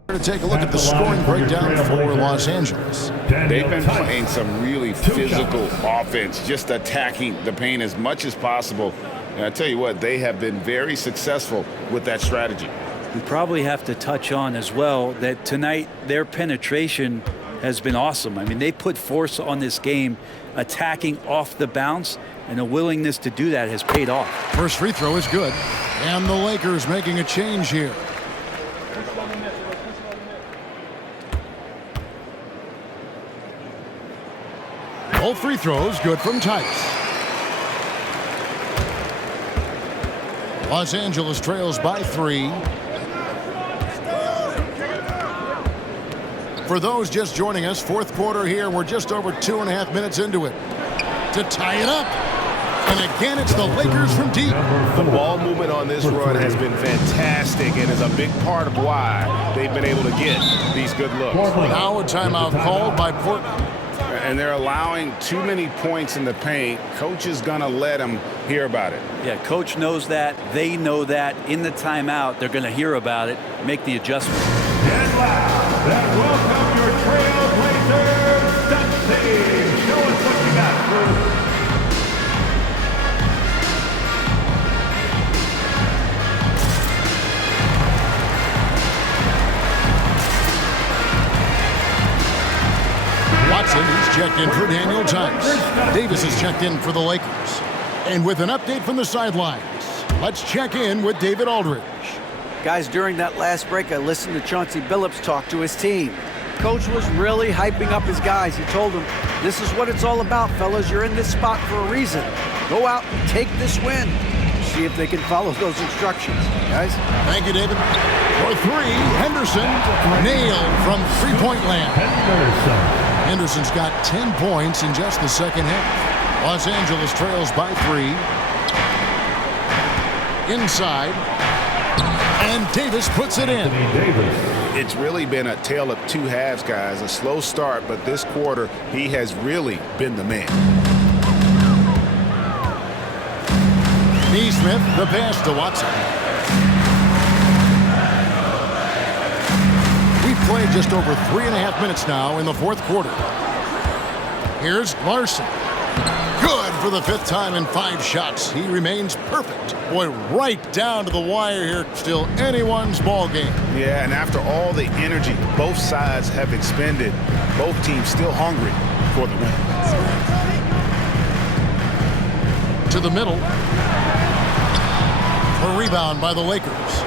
to take a look at the scoring breakdown for Los Angeles. They've been playing some really physical offense, just attacking the paint as much as possible. And I tell you what, they have been very successful with that strategy. We probably have to touch on as well that tonight their penetration has been awesome. I mean, they put force on this game, attacking off the bounce, and a willingness to do that has paid off. First free throw is good. And the Lakers making a change here. Both free throws good from Tice. Los Angeles trails by 3. For those just joining us, fourth quarter here. We're just over 2.5 minutes into it. To tie it up. And again, it's the Lakers from deep. The ball movement on this run has been fantastic and is a big part of why they've been able to get these good looks. Now a timeout called by Portland. And they're allowing too many points in the paint. Coach is going to let them hear about it. Yeah, coach knows that. They know that. In the timeout, they're going to hear about it, make the adjustment. and loud, and welcome your Trailblazers, Dusty. Show us what you got, Bruce. Watson is checked in for Daniel Tice. Davis is checked in for the Lakers. And with an update from the sidelines, let's check in with David Aldridge. Guys, during that last break, I listened to Chauncey Billups talk to his team. Coach was really hyping up his guys. He told them, this is what it's all about, fellas. You're in this spot for a reason. Go out and take this win. See if they can follow those instructions, guys. Thank you, David. For three, Henderson nailed from three-point land. Henderson's got 10 points in just the second half. Los Angeles trails by 3. Inside. And Davis puts it in. It's really been a tale of two halves, guys. A slow start, but this quarter, he has really been the man. Neesmith, the pass to Watson. We've played just over 3.5 minutes now in the fourth quarter. Here's Larson. Good for the 5th time in 5 shots. He remains perfect. Boy, right down to the wire here. Still anyone's ball game. Yeah, and after all the energy both sides have expended, both teams still hungry for the win. To the middle. A rebound by the Lakers.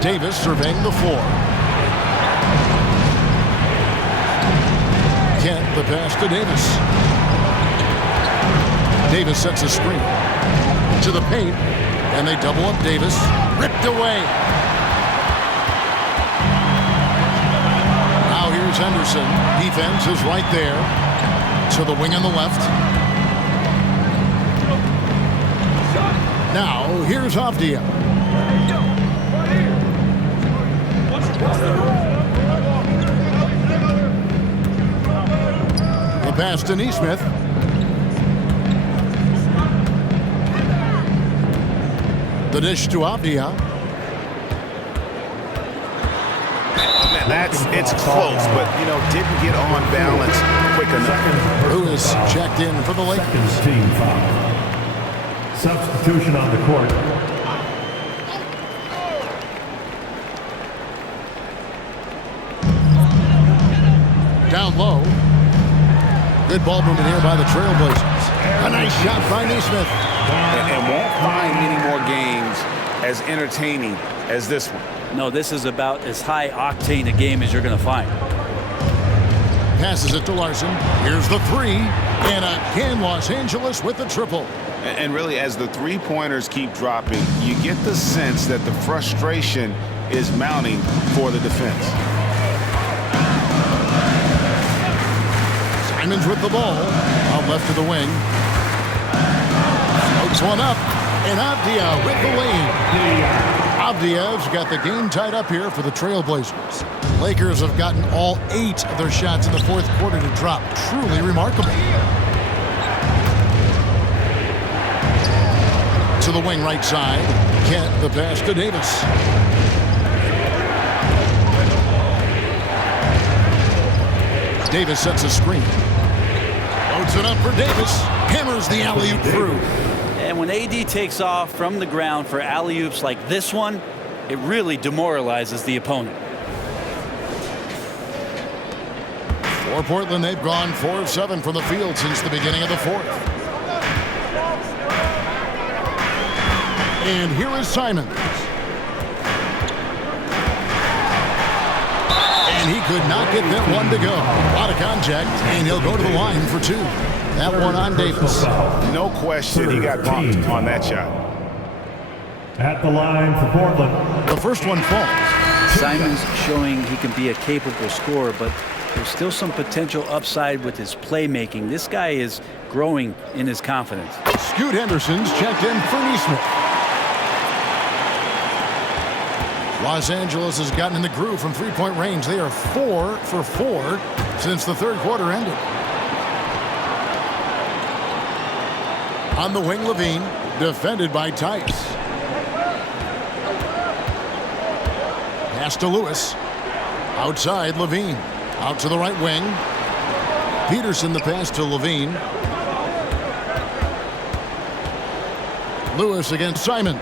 Davis surveying the floor. Kent, the pass to Davis. Davis sets a screen. To the paint. And they double up Davis. Ripped away. Now here's Henderson. Defense is right there. To the wing on the left. Now here's Avdia. The pass to Neesmith. The dish to Avdia. It's close, but, didn't get on balance quick enough. Lewis checked in for the Lakers. Second team foul. Substitution on the court. Down low. Good ball movement here by the Trailblazers. A nice shot by Neesmith. And won't find many more games as entertaining as this one. No, this is about as high octane a game as you're going to find. Passes it to Larson. Here's the three. And again, Los Angeles with the triple. And really, as the three-pointers keep dropping, you get the sense that the frustration is mounting for the defense. Simons with the ball. Out left to the wing. Floats one up. And Avdia with the lead. Avdia's got the game tied up here for the Trailblazers. Lakers have gotten all 8 of their shots in the fourth quarter to drop. Truly remarkable. To the wing right side. Kent, the pass to Davis. Davis sets a screen. Loads it up for Davis. Hammers the alley-oop through. And when AD takes off from the ground for alley-oops like this one, it really demoralizes the opponent. For Portland, they've gone 4 of 7 from the field since the beginning of the fourth. And here is Simons. And he could not get that one to go. A lot of contact, and he'll go to the line for 2. That one on Davis. No question, he got bumped on that shot. At the line for Portland. The first one falls. Simons showing he can be a capable scorer, but there's still some potential upside with his playmaking. This guy is growing in his confidence. Scoot Henderson's checked in for Neesmith. Los Angeles has gotten in the groove from three-point range. They are 4 for 4 since the third quarter ended. On the wing, Levine, defended by Tice. Pass to Lewis. Outside, Levine. Out to the right wing. Peterson, the pass to Levine. Lewis against Simon.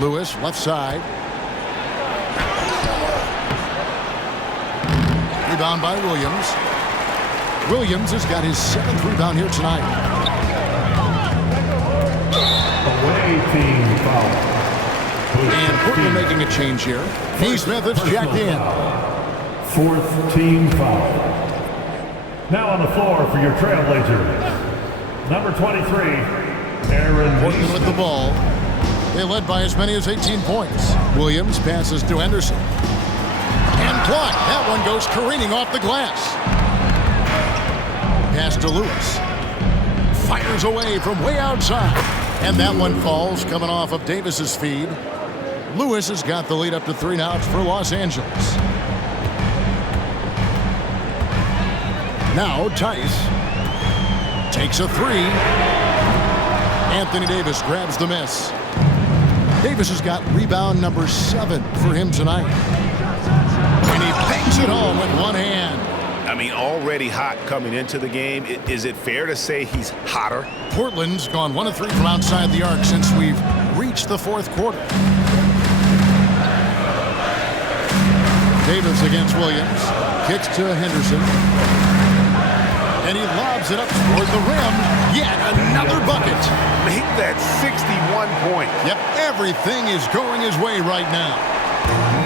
Lewis, left side. Rebound by Williams. Williams has got his 7th rebound here tonight. Away team foul. And Portland making a change here. Neesmith is checked in. 4th team foul. Now on the floor for your Trailblazers. Number 23, Aaron Portland with the ball. They led by as many as 18 points. Williams passes to Henderson. And blocked. That one goes careening off the glass. Pass to Lewis. Fires away from way outside. And that one falls coming off of Davis's feed. Lewis has got the lead up to 3 now for Los Angeles. Now Tice takes a 3. Anthony Davis grabs the miss. Davis has got rebound number 7 for him tonight. And he bangs it home with one hand. I mean, already hot coming into the game. Is it fair to say he's hotter? Portland's gone 1 of 3 from outside the arc since we've reached the fourth quarter. Davis against Williams. Kicks to Henderson. And he lobs it up toward the rim. Yet another bucket. Make that 61 point. Yep, everything is going his way right now.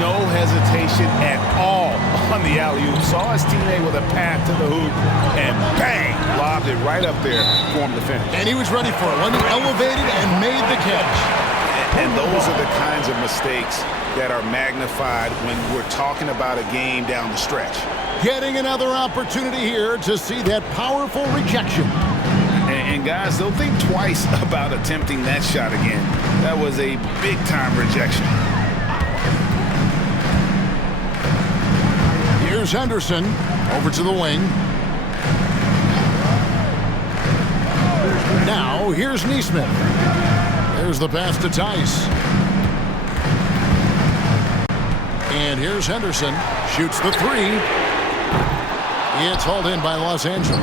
No hesitation at all on the alley-oop. Saw his teammate with a path to the hoop, and bang, lobbed it right up there for him to finish. And he was ready for it when he elevated and made the catch. And those are the kinds of mistakes that are magnified when we're talking about a game down the stretch. Getting another opportunity here to see that powerful rejection. And guys, they'll think twice about attempting that shot again. That was a big-time rejection. Here's Henderson over to the wing. Now, here's Neesmith. There's the pass to Tice. And here's Henderson. Shoots the three. It's hauled in by Los Angeles.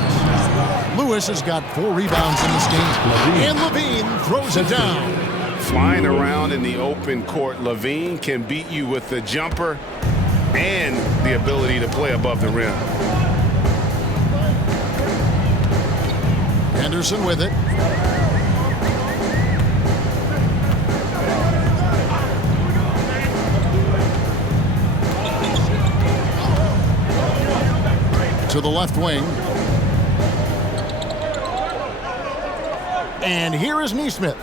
Lewis has got 4 rebounds in this game. And LaVine throws it down. Flying around in the open court, LaVine can beat you with the jumper and the ability to play above the rim. Henderson with it. To the left wing. And here is Neesmith.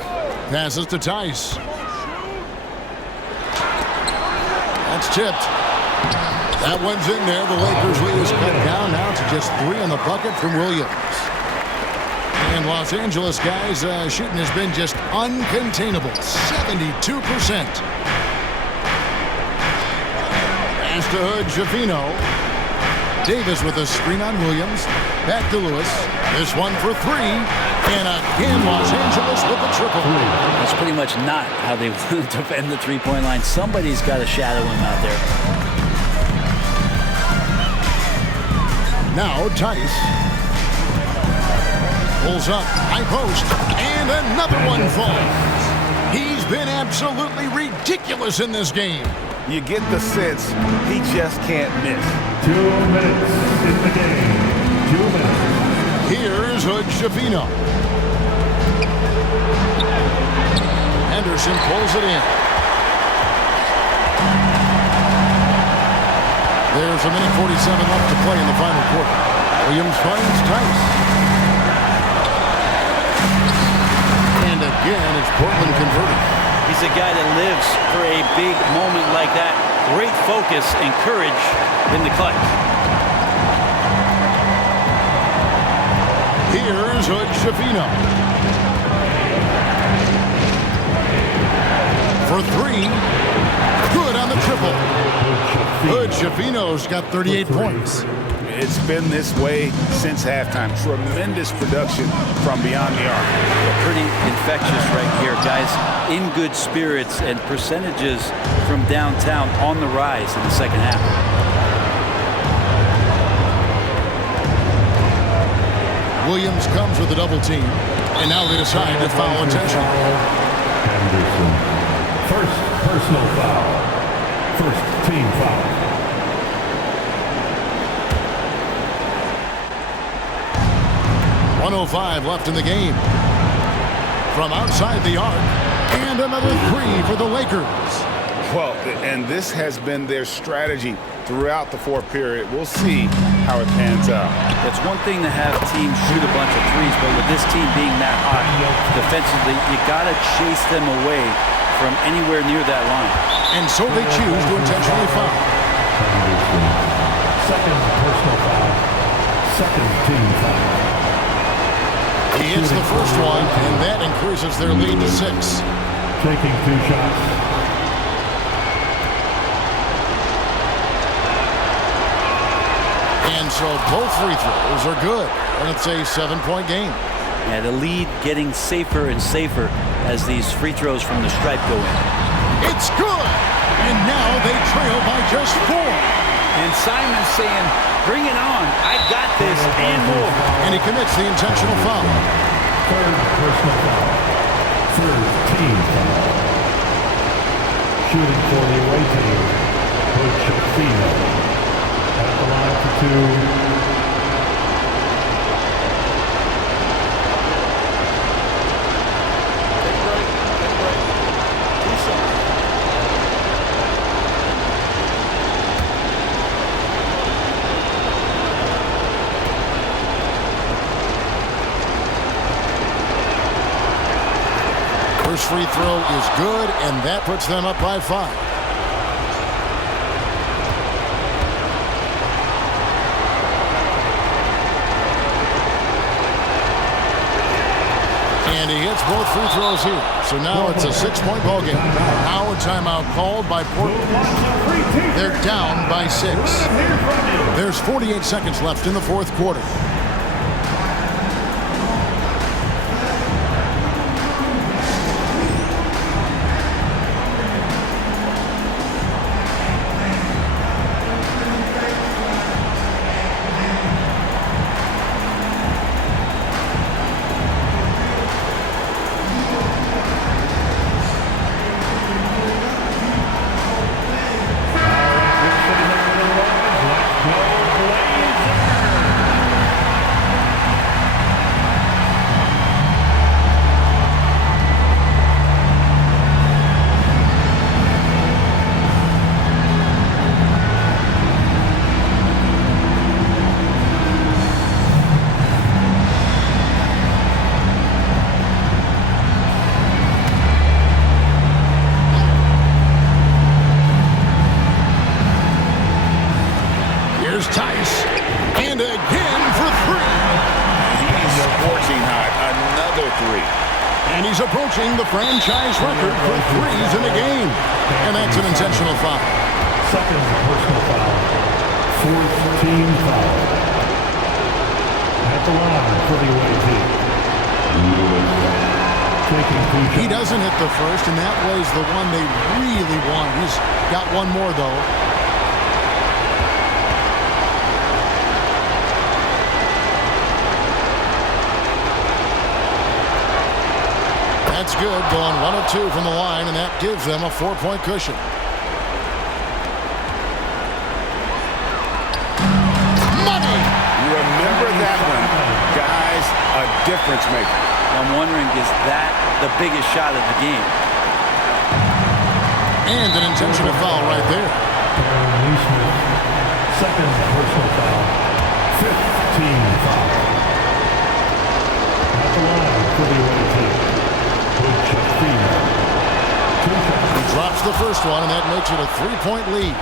Passes to Tice. That's tipped. That one's in there. The Lakers lead is cut down now to just 3 on the bucket from Williams. And Los Angeles guys, shooting has been just uncontainable. 72%. Pass to Hood, Schifino. Davis with a screen on Williams. Back to Lewis. This one for 3. And again, Los Angeles with the triple. That's pretty much not how they defend the three-point line. Somebody's got to shadow him out there. Now Tice. Pulls up, high post, and another one falls. He's been absolutely ridiculous in this game. You get the sense he just can't miss. 2 minutes in the game. 2 minutes. Here's Hood Schifino. Henderson pulls it in. There's a minute 47 left to play in the final quarter. Williams finds Tice. And again, it's Portland converting. He's a guy that lives for a big moment like that. Great focus and courage in the clutch. Here's Hood Schifino. For 3. Good on the triple. Hood Schifino's got 38 points. It's been this way since halftime. Tremendous production from beyond the arc. Pretty infectious right here, guys. In good spirits and percentages from downtown on the rise in the second half. Williams comes with a double team. And now they decide to foul intentionally. Henderson. First personal foul. First team foul. .105 left in the game. From outside the arc. And another 3 for the Lakers. Well, and this has been their strategy throughout the fourth period. We'll see how it pans out. It's one thing to have teams shoot a bunch of threes, but with this team being that hot defensively, you got to chase them away from anywhere near that line. And so they choose to intentionally foul. Second personal foul. Second team foul. He hits the first one, and that increases their lead to 6. Taking 2 shots. And so both free throws are good. And it's a 7-point game. Yeah, the lead getting safer and safer as these free throws from the stripe go in. It's good! And now they trail by just 4. And Simon's saying, bring it on. I got this and more. And he commits the intentional foul. Third personal foul. Third team foul. Shooting for the away team. Hood Schifino. At the line for 2. First free throw is good, and that puts them up by 5. And he hits both free throws here. So now it's a 6-point ball game. Now a timeout called by Portland. They're down by 6. There's 48 seconds left in the fourth quarter. Here's Tice. And again for three. He's scorching hot. Another three. And he's approaching the franchise record for threes in a game. And that's an intentional foul. Second personal foul. Fourth team foul. At the line for the away team. He doesn't hit the first, and that was the one they really want. He's got one more, though. That's good, going 1 of 2 from the line, and that gives them a 4-point cushion. Money! You remember that one. Guys, a difference maker. I'm wondering, is that the biggest shot of the game? And an intentional foul right there. Second personal foul. Fifth team foul. At the line for the away team. He drops the first one, and that makes it a 3-point lead.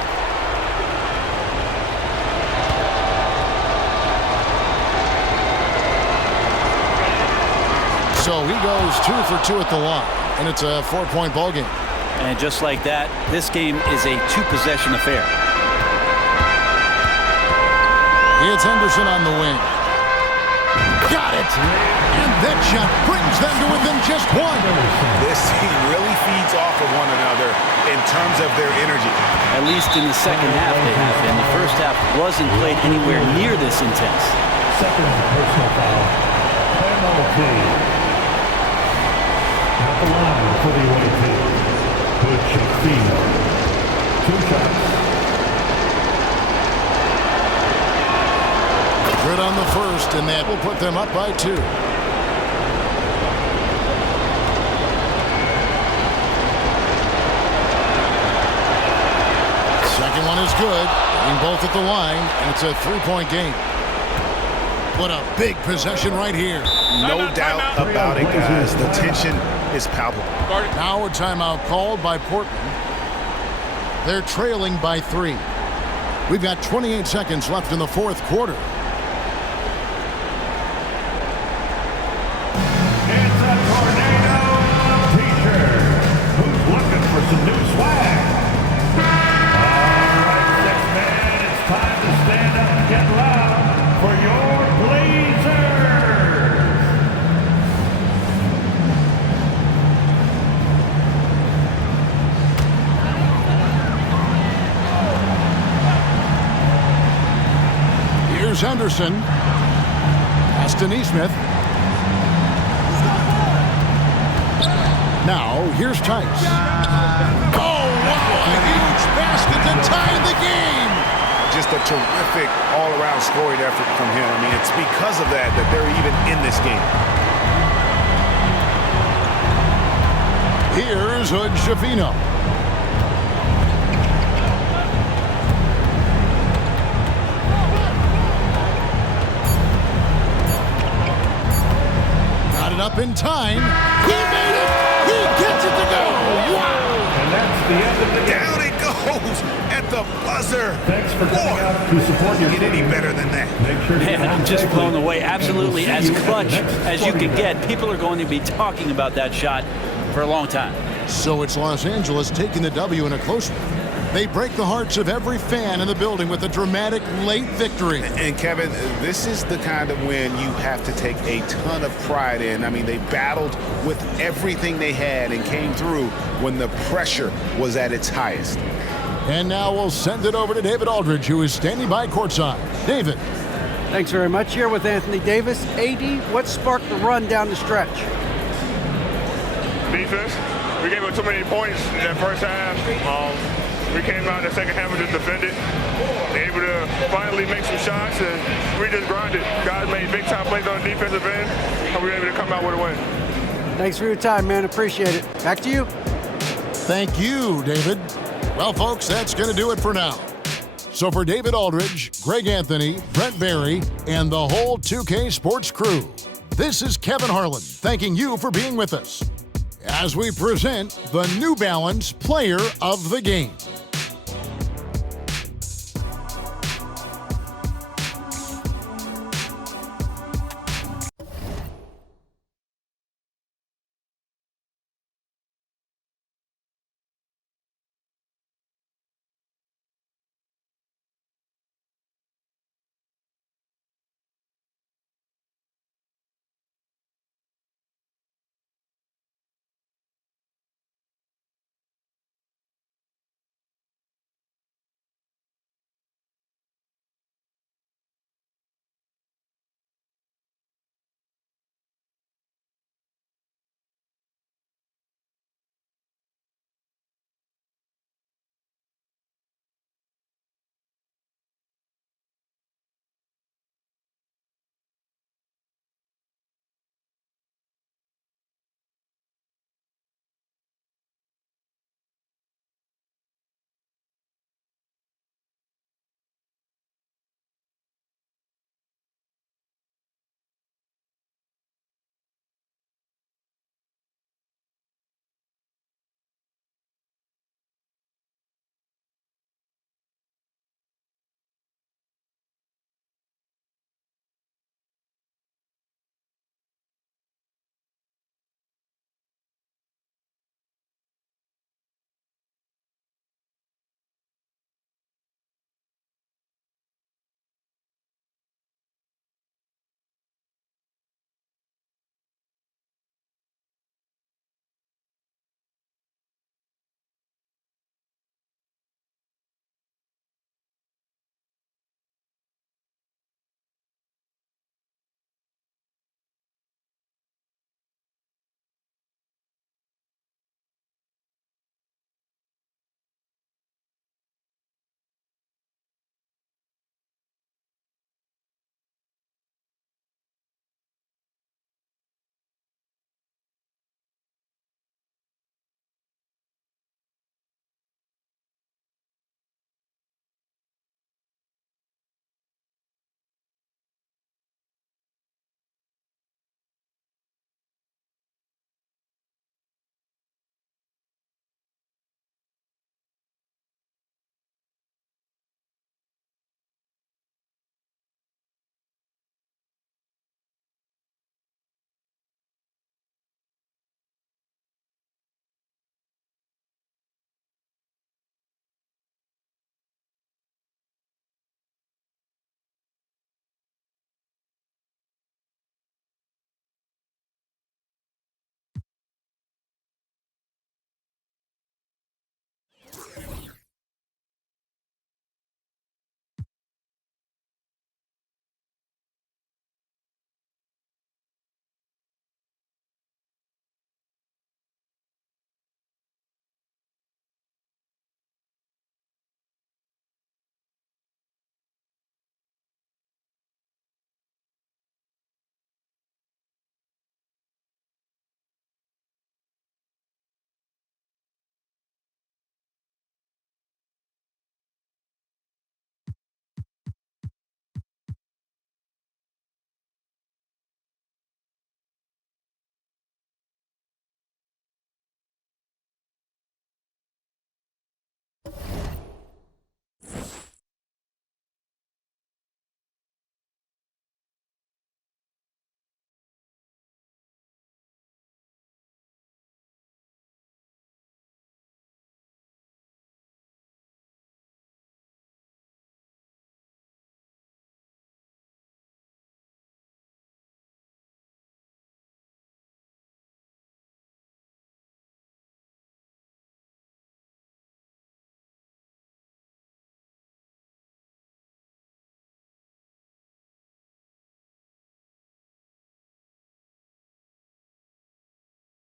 So he goes 2 for 2 at the line, and it's a 4-point ball game. And just like that, this game is a 2-possession affair. It's Henderson on the wing. Got it! And that shot brings them to within just one. This team really feeds off of one another in terms of their energy. At least in the second half they have. And the first half wasn't played anywhere near this intense. Second personal foul. Penalty. At the line for the away team. Pochettino. 2 shots. Good on the first, and that will put them up by 2. Second one is good, getting both at the line, and it's a 3-point game. What a big possession right here. No doubt about it, guys. The tension is palpable. Now a timeout called by Portland. They're trailing by 3. We've got 28 seconds left in the fourth quarter. Some new swag. All right, 6 man, it's time to stand up and get loud for your Blazers. Here's Henderson. Pass to Neesmith. Now, here's Tice. Oh, wow, a huge basket to tie the game. Just a terrific all-around scoring effort from him. I mean, it's because of that they're even in this game. Here's Hood-Schifino. Got it up in time. He made it. He gets it to go. Wow. And that's the end of the game. Down it goes at the buzzer. Thanks for coming out to support your Get any better than that? Make sure to Man, I'm just blown away. Absolutely And we'll as see you clutch at the next as you can sporting get. People are going to be talking about that shot for a long time. So it's Los Angeles taking the W in a close one. They break the hearts of every fan in the building with a dramatic late victory. And Kevin, this is the kind of win you have to take a ton of pride in. I mean, they battled with everything they had and came through when the pressure was at its highest. And now we'll send it over to David Aldridge, who is standing by courtside. David. Thanks very much. Here with Anthony Davis. AD, what sparked the run down the stretch? Defense. We gave up too many points in that first half. We came out in the second half and just defended. Able to finally make some shots, and we just grinded. Guys made big-time plays on the defensive end, and we were able to come out with a win. Thanks for your time, man. Appreciate it. Back to you. Thank you, David. Well, folks, that's going to do it for now. So for David Aldridge, Greg Anthony, Brent Barry, and the whole 2K Sports crew, this is Kevin Harlan thanking you for being with us as we present the New Balance Player of the Game.